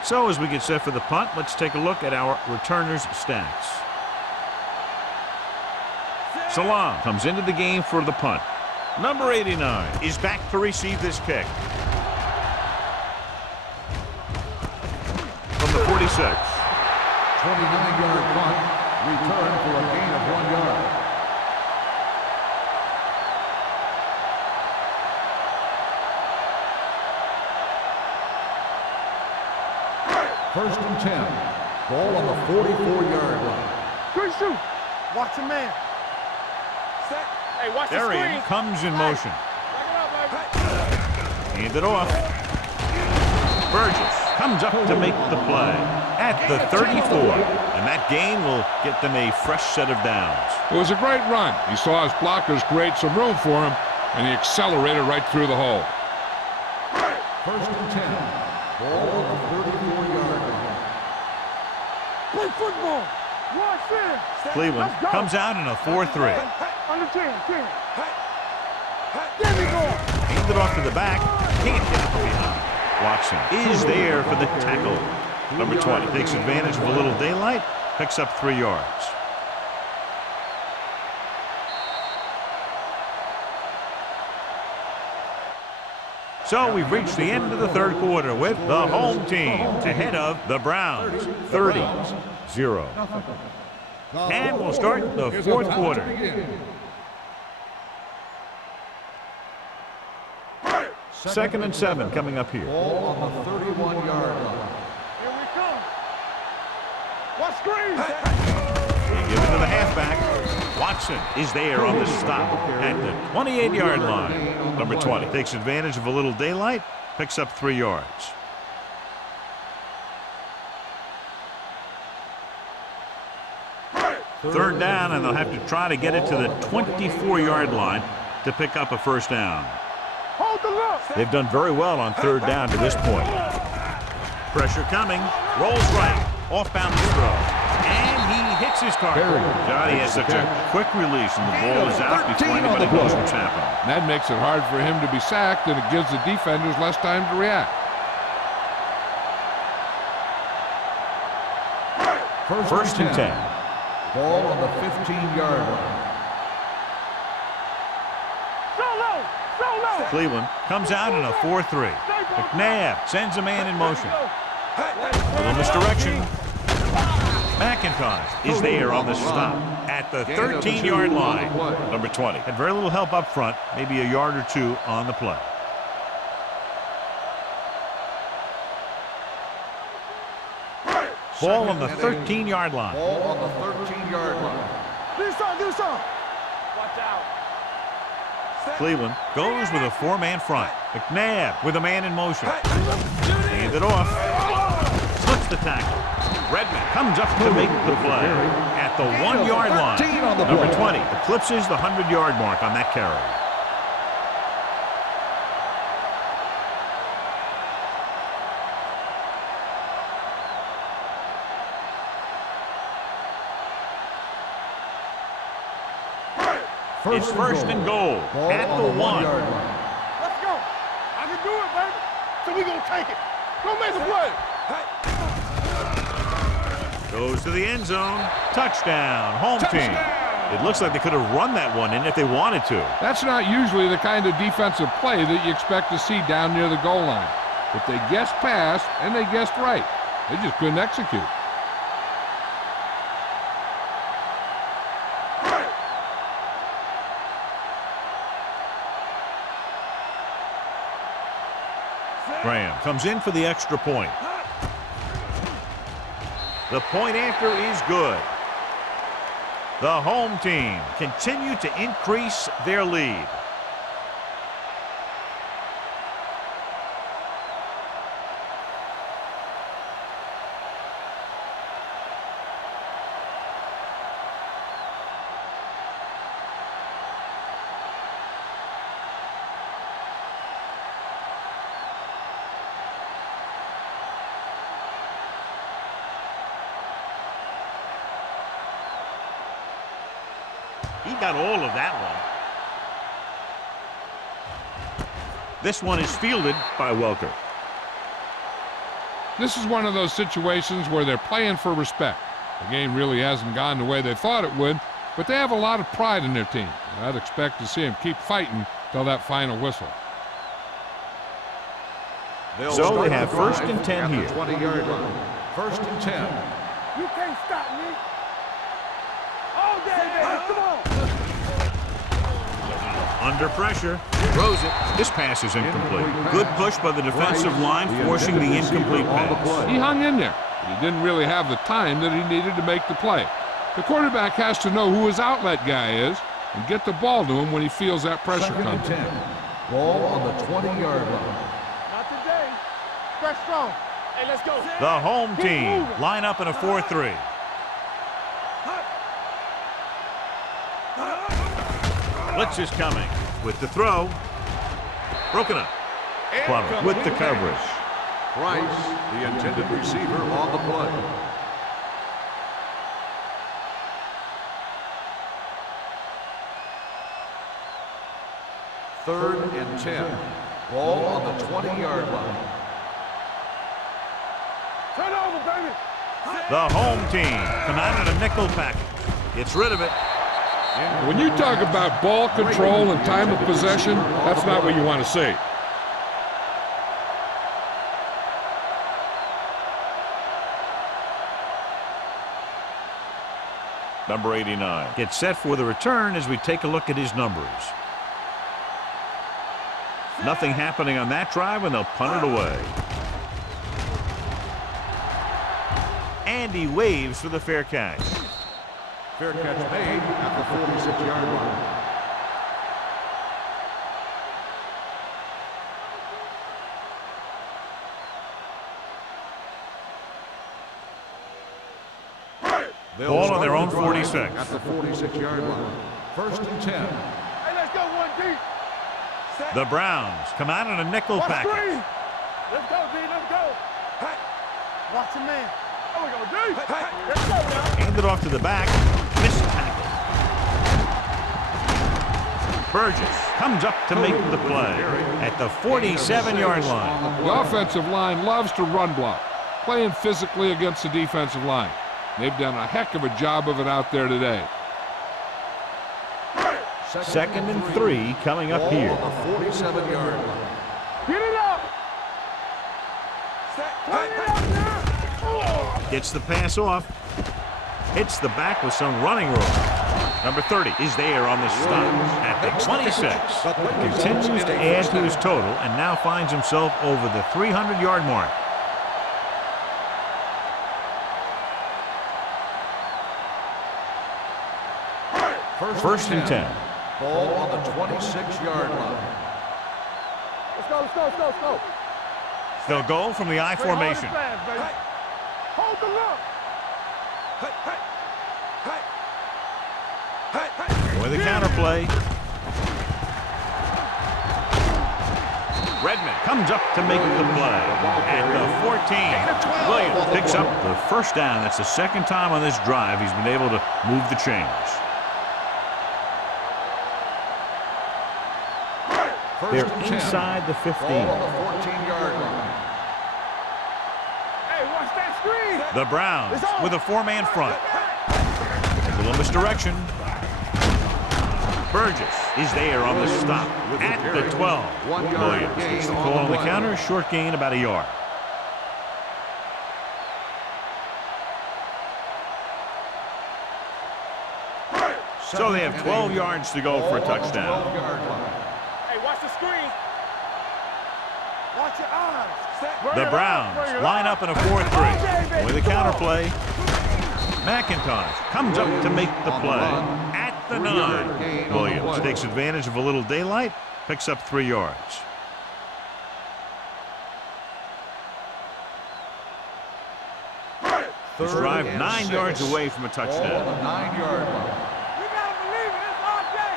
So as we get set for the punt, let's take a look at our returners' stats. Salam comes into the game for the punt. Number 89 is back to receive this kick. From the 46. 29-yard punt. Return for a gain of 1 yard. First and 10. Ball on the 44-yard line. Good shoot. Watch a man. Set. Hey, watch the screen. There he comes in motion. Back it up, baby. Hand it off. Burgess comes up to make the play. at the 34. And that gain will get them a fresh set of downs. It was a great run. He saw his blockers create some room for him, and he accelerated right through the hole. First and 10. Ball on the 34-yard line. Play football. Watch this. Cleveland comes out in a 4-3. Under 10. There we go. Hand it off to the back. Can't get it from behind. Watson is there for the tackle. Number 20 takes advantage of a little daylight. Picks up 3 yards. So we've reached the end of the third quarter with the home team ahead of the Browns, 30-0. And we'll start the fourth quarter. Second and 7 coming up here. Ball on the 31-yard line. Here we come. What screen? They give it to the halfback. Watson is there on the stop at the 28-yard line. Number 20 takes advantage of a little daylight, picks up 3 yards. Third down, and they'll have to try to get it to the 24-yard line to pick up a first down. Hold the look. They've done very well on third down to this point. Pressure coming, rolls right, off-balance throw, and he hits his target. Johnny has such a quick release, and the ball is out before anybody knows what's happening. That makes it hard for him to be sacked, and it gives the defenders less time to react. First and 10. Ball on the 15-yard line. Cleveland comes out in a 4-3. McNabb sends a man in motion. A little misdirection. McIntosh is there on the stop at the 13-yard line. Number 20 had very little help up front, maybe a yard or two on the play. Ball on the 13-yard line. Ball on the 13-yard line. Do some. Watch out. Cleveland goes with a 4-man front. McNabb with a man in motion. Hand it off. Slips the tackle. Redmond comes up to make the play at the 1-yard line. Number 20 eclipses the 100-yard mark on that carry. It's first and goal at the 1. Let's go. I can do it, baby. So we gonna take it. Go make the play. Goes to the end zone. Touchdown, home team. It looks like they could have run that one in if they wanted to. That's not usually the kind of defensive play that you expect to see down near the goal line. But they guessed pass, and they guessed right. They just couldn't execute. Graham comes in for the extra point. The point after is good. The home team continue to increase their lead. He got all of that one. This one is fielded by Welker. This is one of those situations where they're playing for respect. The game really hasn't gone the way they thought it would, but they have a lot of pride in their team. I'd expect to see them keep fighting till that final whistle. So they have first and 10 here. 20-yard line. First and 10. You can't stop me. All day, come on. Under pressure, throws it. This pass is incomplete. Good push by the defensive line, forcing the incomplete pass. He hung in there, but he didn't really have the time that he needed to make the play. The quarterback has to know who his outlet guy is and get the ball to him when he feels that pressure coming. 10. Ball on the 20-yard line. Not today. Stretch strong. Hey, let's go. The home Keep team moving. line up in a 4-3. Blitz is coming with the throw. Broken up. Plummer with the coverage. Price, the intended receiver, on the play. Third and 10. Ball on the 20-yard line. Turn over, baby. The home team come out in a nickel package. Gets rid of it. When you talk about ball control and time of possession, that's not what you want to see. Number 89 gets set for the return as we take a look at his numbers. Nothing happening on that drive, and they'll punt it away. And he waves for the fair catch. Fair catch made at the 46-yard line. Ball on their own 46. At the 46-yard line. First and 10. Hey, let's go one deep. The Browns come out in a nickel Watch package. screen. Let's go, D. Let's go. Hey. Watch him, man. There we go, D. Let's go now. Hand it off to the back. Missed tackle. Burgess comes up to make the play at the 47-yard line. The offensive line loves to run block, playing physically against the defensive line. They've done a heck of a job of it out there today. Second and 3 coming up here. On the 47-yard line. Get it up. Turn it up now. Gets the pass off. Hits the back with some running room. Number 30 is there on the stop at the 26. Continues to add to his total and now finds himself over the 300-yard mark. First and 10. Ball on the 26-yard line. Let's go, let's go, let's go, let's go. They'll go from the I formation. Fast, baby. Hold the look. With the counterplay. Redmond comes up to make the play at the 14. Williams picks up the first down. That's the second time on this drive he's been able to move the chains. They're inside the 15. Ball on the 14-yard line. Hey, watch that screen. The Browns with a four-man front. A little misdirection. Burgess is there on the stop at the 12. Williams gets the call on the counter. Short gain, about a yard. So they have 12 yards to go for a touchdown. Hey, watch the screen. Watch your eyes. The Browns line up in a 4-3. With a counterplay. McIntosh comes up to make the play at the 9. Williams takes advantage of a little daylight, picks up 3 yards. This drive 9 yards away from a touchdown. 9-yard line. You gotta believe it. It's our day.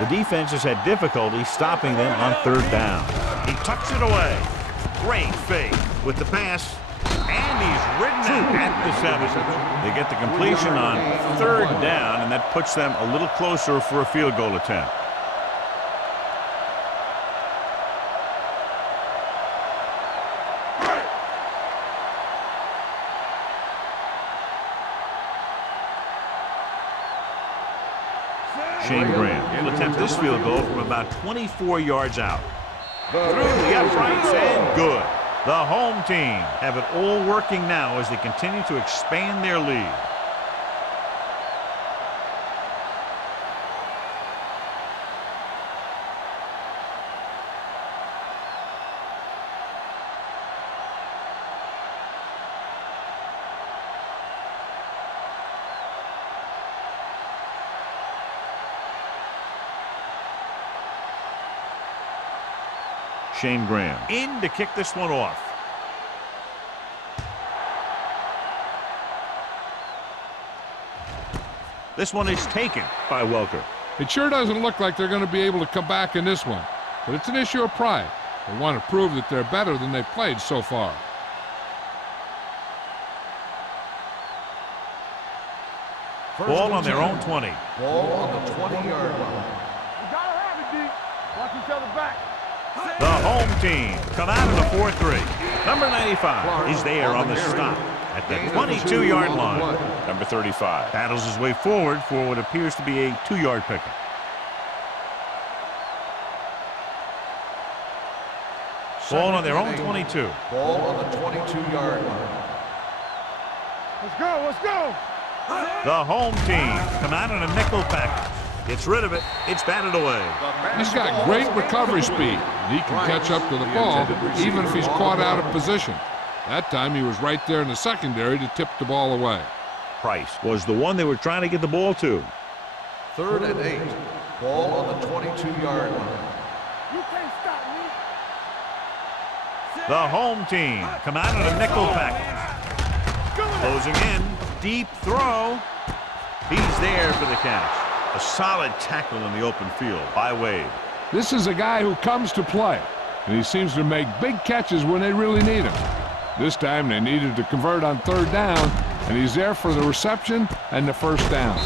The defense has had difficulty stopping them on third down. He tucks it away. Great fake with the pass. And he's ridden it at the 7. They get the completion on third down, and that puts them a little closer for a field goal attempt. Shane Graham will attempt this field goal from about 24 yards out. Through the uprights and good. The home team have it all working now as they continue to expand their lead. Shane Graham in to kick this one off. This one is taken by Welker. It sure doesn't look like they're going to be able to come back in this one, but it's an issue of pride. They want to prove that they're better than they've played so far. Ball on their own 20. Ball on the 20-yard line. You gotta have it, D. Watch each other back. The home team come out in the 4-3. Number 95 is there on the stop at the 22-yard line. Number 35 battles his way forward for what appears to be a 2-yard pickup. Ball on their own 22. Ball on the 22-yard line. Let's go, let's go. The home team come out in a nickel package. Gets rid of it. It's batted away. He's got great recovery speed, and he can catch up to the ball even if he's caught out of position. That time he was right there in the secondary to tip the ball away. Price was the one they were trying to get the ball to. 3rd and 8. Ball on the 22-yard line. You can't stop me. The home team come out in a nickel package. Closing in. Deep throw. He's there for the catch. A solid tackle in the open field by Wade. This is a guy who comes to play, and he seems to make big catches when they really need him. This time they needed to convert on 3rd down, and he's there for the reception and the 1st down.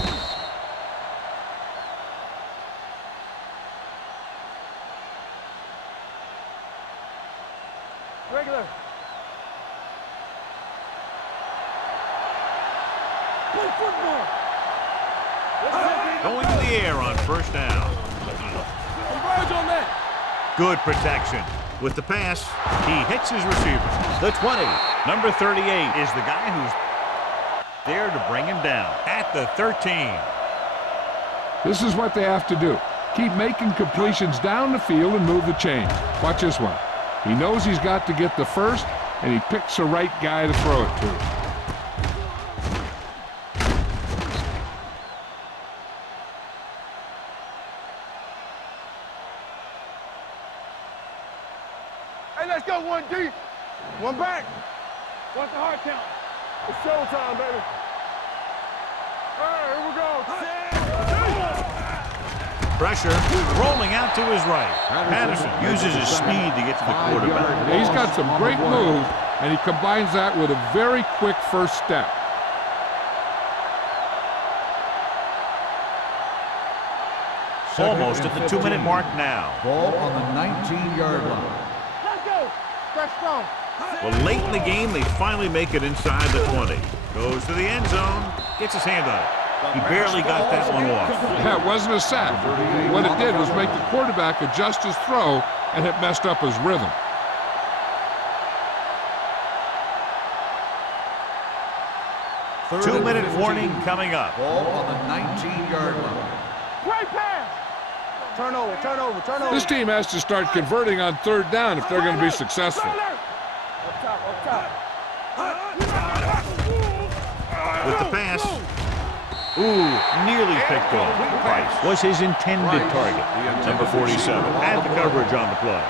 Regular. Play football. Going to the air on 1st down. Converge on that. Good protection. With the pass, he hits his receiver. The 20. Number 38 is the guy who's there to bring him down at the 13. This is what they have to do. Keep making completions down the field and move the chain. Watch this one. He knows he's got to get the first, and he picks the right guy to throw it to. Hey, let's go, 1D. One back. Watch the hard count. It's showtime, baby. All right, here we go. Pressure rolling out to his right. Patterson uses his speed to get to the quarterback. He's got some great moves, and he combines that with a very quick first step. Almost at the 2-minute mark now. Ball on the 19-yard line. Let's go. Stretch strong. Well, late in the game, they finally make it inside the 20. Goes to the end zone, gets his hand on it. He barely got that one off. Yeah, it wasn't a sack. What it did was make the quarterback adjust his throw, and it messed up his rhythm. Two-minute warning coming up. Ball on the 19-yard line. Great pass. Turn over, turn over, turn over. This team has to start converting on 3rd down if they're going to be successful. Up top, up top. With the pass. Ooh, nearly picked off. Price was his intended target. Number 47 had the coverage on the play.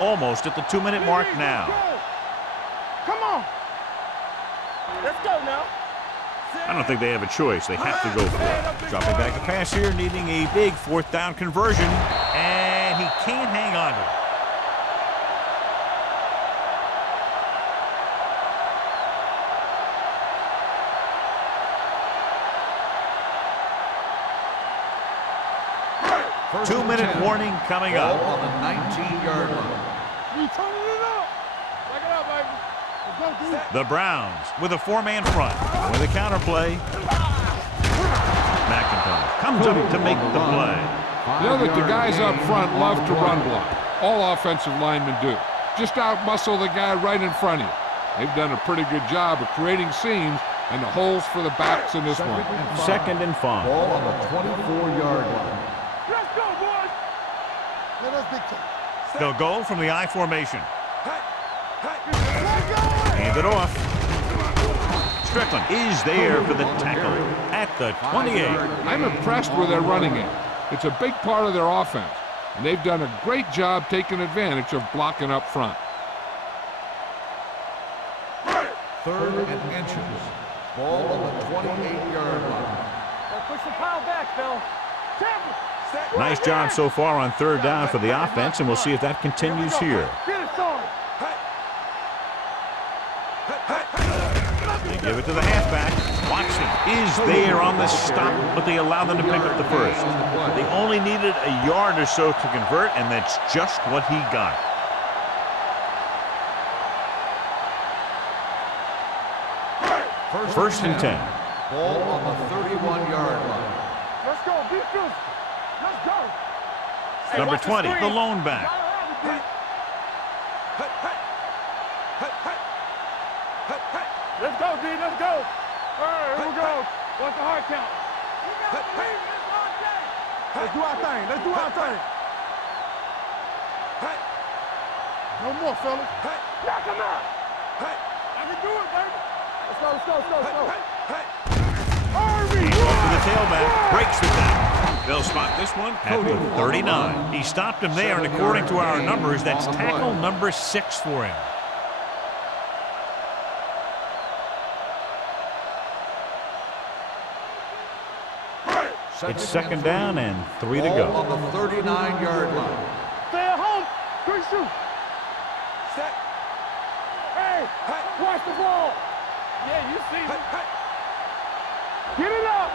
Almost at the 2-minute mark now. Come on. Let's go now. I don't think they have a choice. They have to go for it. Dropping back a pass here, needing a big 4th down conversion, and he can't hang on to it. Two-minute warning coming Ball up. on the 19-yard line. You turning it up. Back it up, baby. Let's go, dude. The Browns with a 4-man front. With a counterplay. McIntyre comes up to make the play. You know that the guys up front love to run block. All offensive linemen do. Just out-muscle the guy right in front of you. They've done a pretty good job of creating seams and the holes for the backs in this one. 2nd and 5. Ball on the 24-yard line. Let's go, boys. Let us big time. They'll go from the I formation. Let's go. Hand it off. Strickland is there for the tackle at the 28. I'm impressed with their running game. It's a big part of their offense, and they've done a great job taking advantage of blocking up front. 3rd and inches. Ball on the 28-yard line. Push the pile back, Phil. Nice job so far on 3rd down for the offense, and we'll see if that continues here. They give it to the halfback. Watson is there on the stop, but they allow them to pick up the first. They only needed a yard or so to convert, and that's just what he got. First and 10. Ball on the 31-yard line. Let's go, be physical. Let's go. Number 20, the lone back. Let's go, D. Let's go. All right, here we go. What's the hard count? Let's do our thing. Let's do our thing. No more, fellas. Knock him out. I can do it, baby. Let's go, let's go, let's go, let's go. He goes to the tailback, breaks the tackle. They'll spot this one at the 39. He stopped him there, and according to our numbers, that's tackle number 6 for him. It's 2nd down and 3 to go. On the 39-yard line. Stay at home. Good shoot. Set. Hey, watch the ball. Yeah, you see me. Get it up.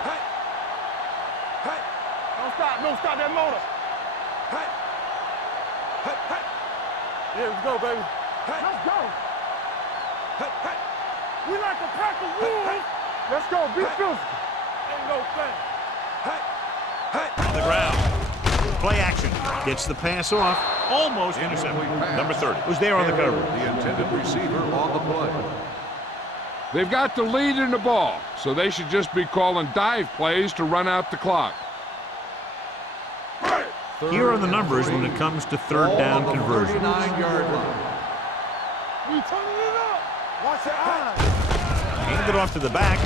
Don't stop that motor. Yeah, let's go, baby. Let's go. We like to pack the wolves. Let's go, be physical. Ain't no thing. On the ground. Play action. Gets the pass off. Almost intercepted. Number 30 was there on the cover. The intended receiver on the play. They've got the lead in the ball, so they should just be calling dive plays to run out the clock. Here are the numbers when it comes to 3rd down conversions. 39-yard line. We turning it up. Watch your eyes. Handed it off to the back.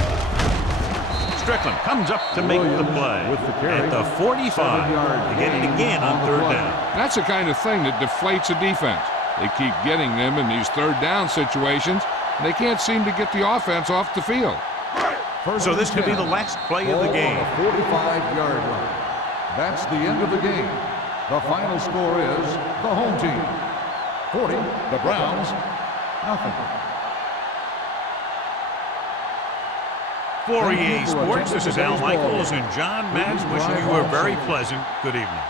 Strickland comes up to make the play at the 45. They get it again on 3rd down. That's the kind of thing that deflates a defense. They keep getting them in these 3rd down situations, and they can't seem to get the offense off the field. So this could be the last play of the game. 45-yard line. That's the end of the game. The final score is the home team 40, the Browns, nothing. For EA Sports, this is Al Michaels and John Madden wishing you a very pleasant good evening.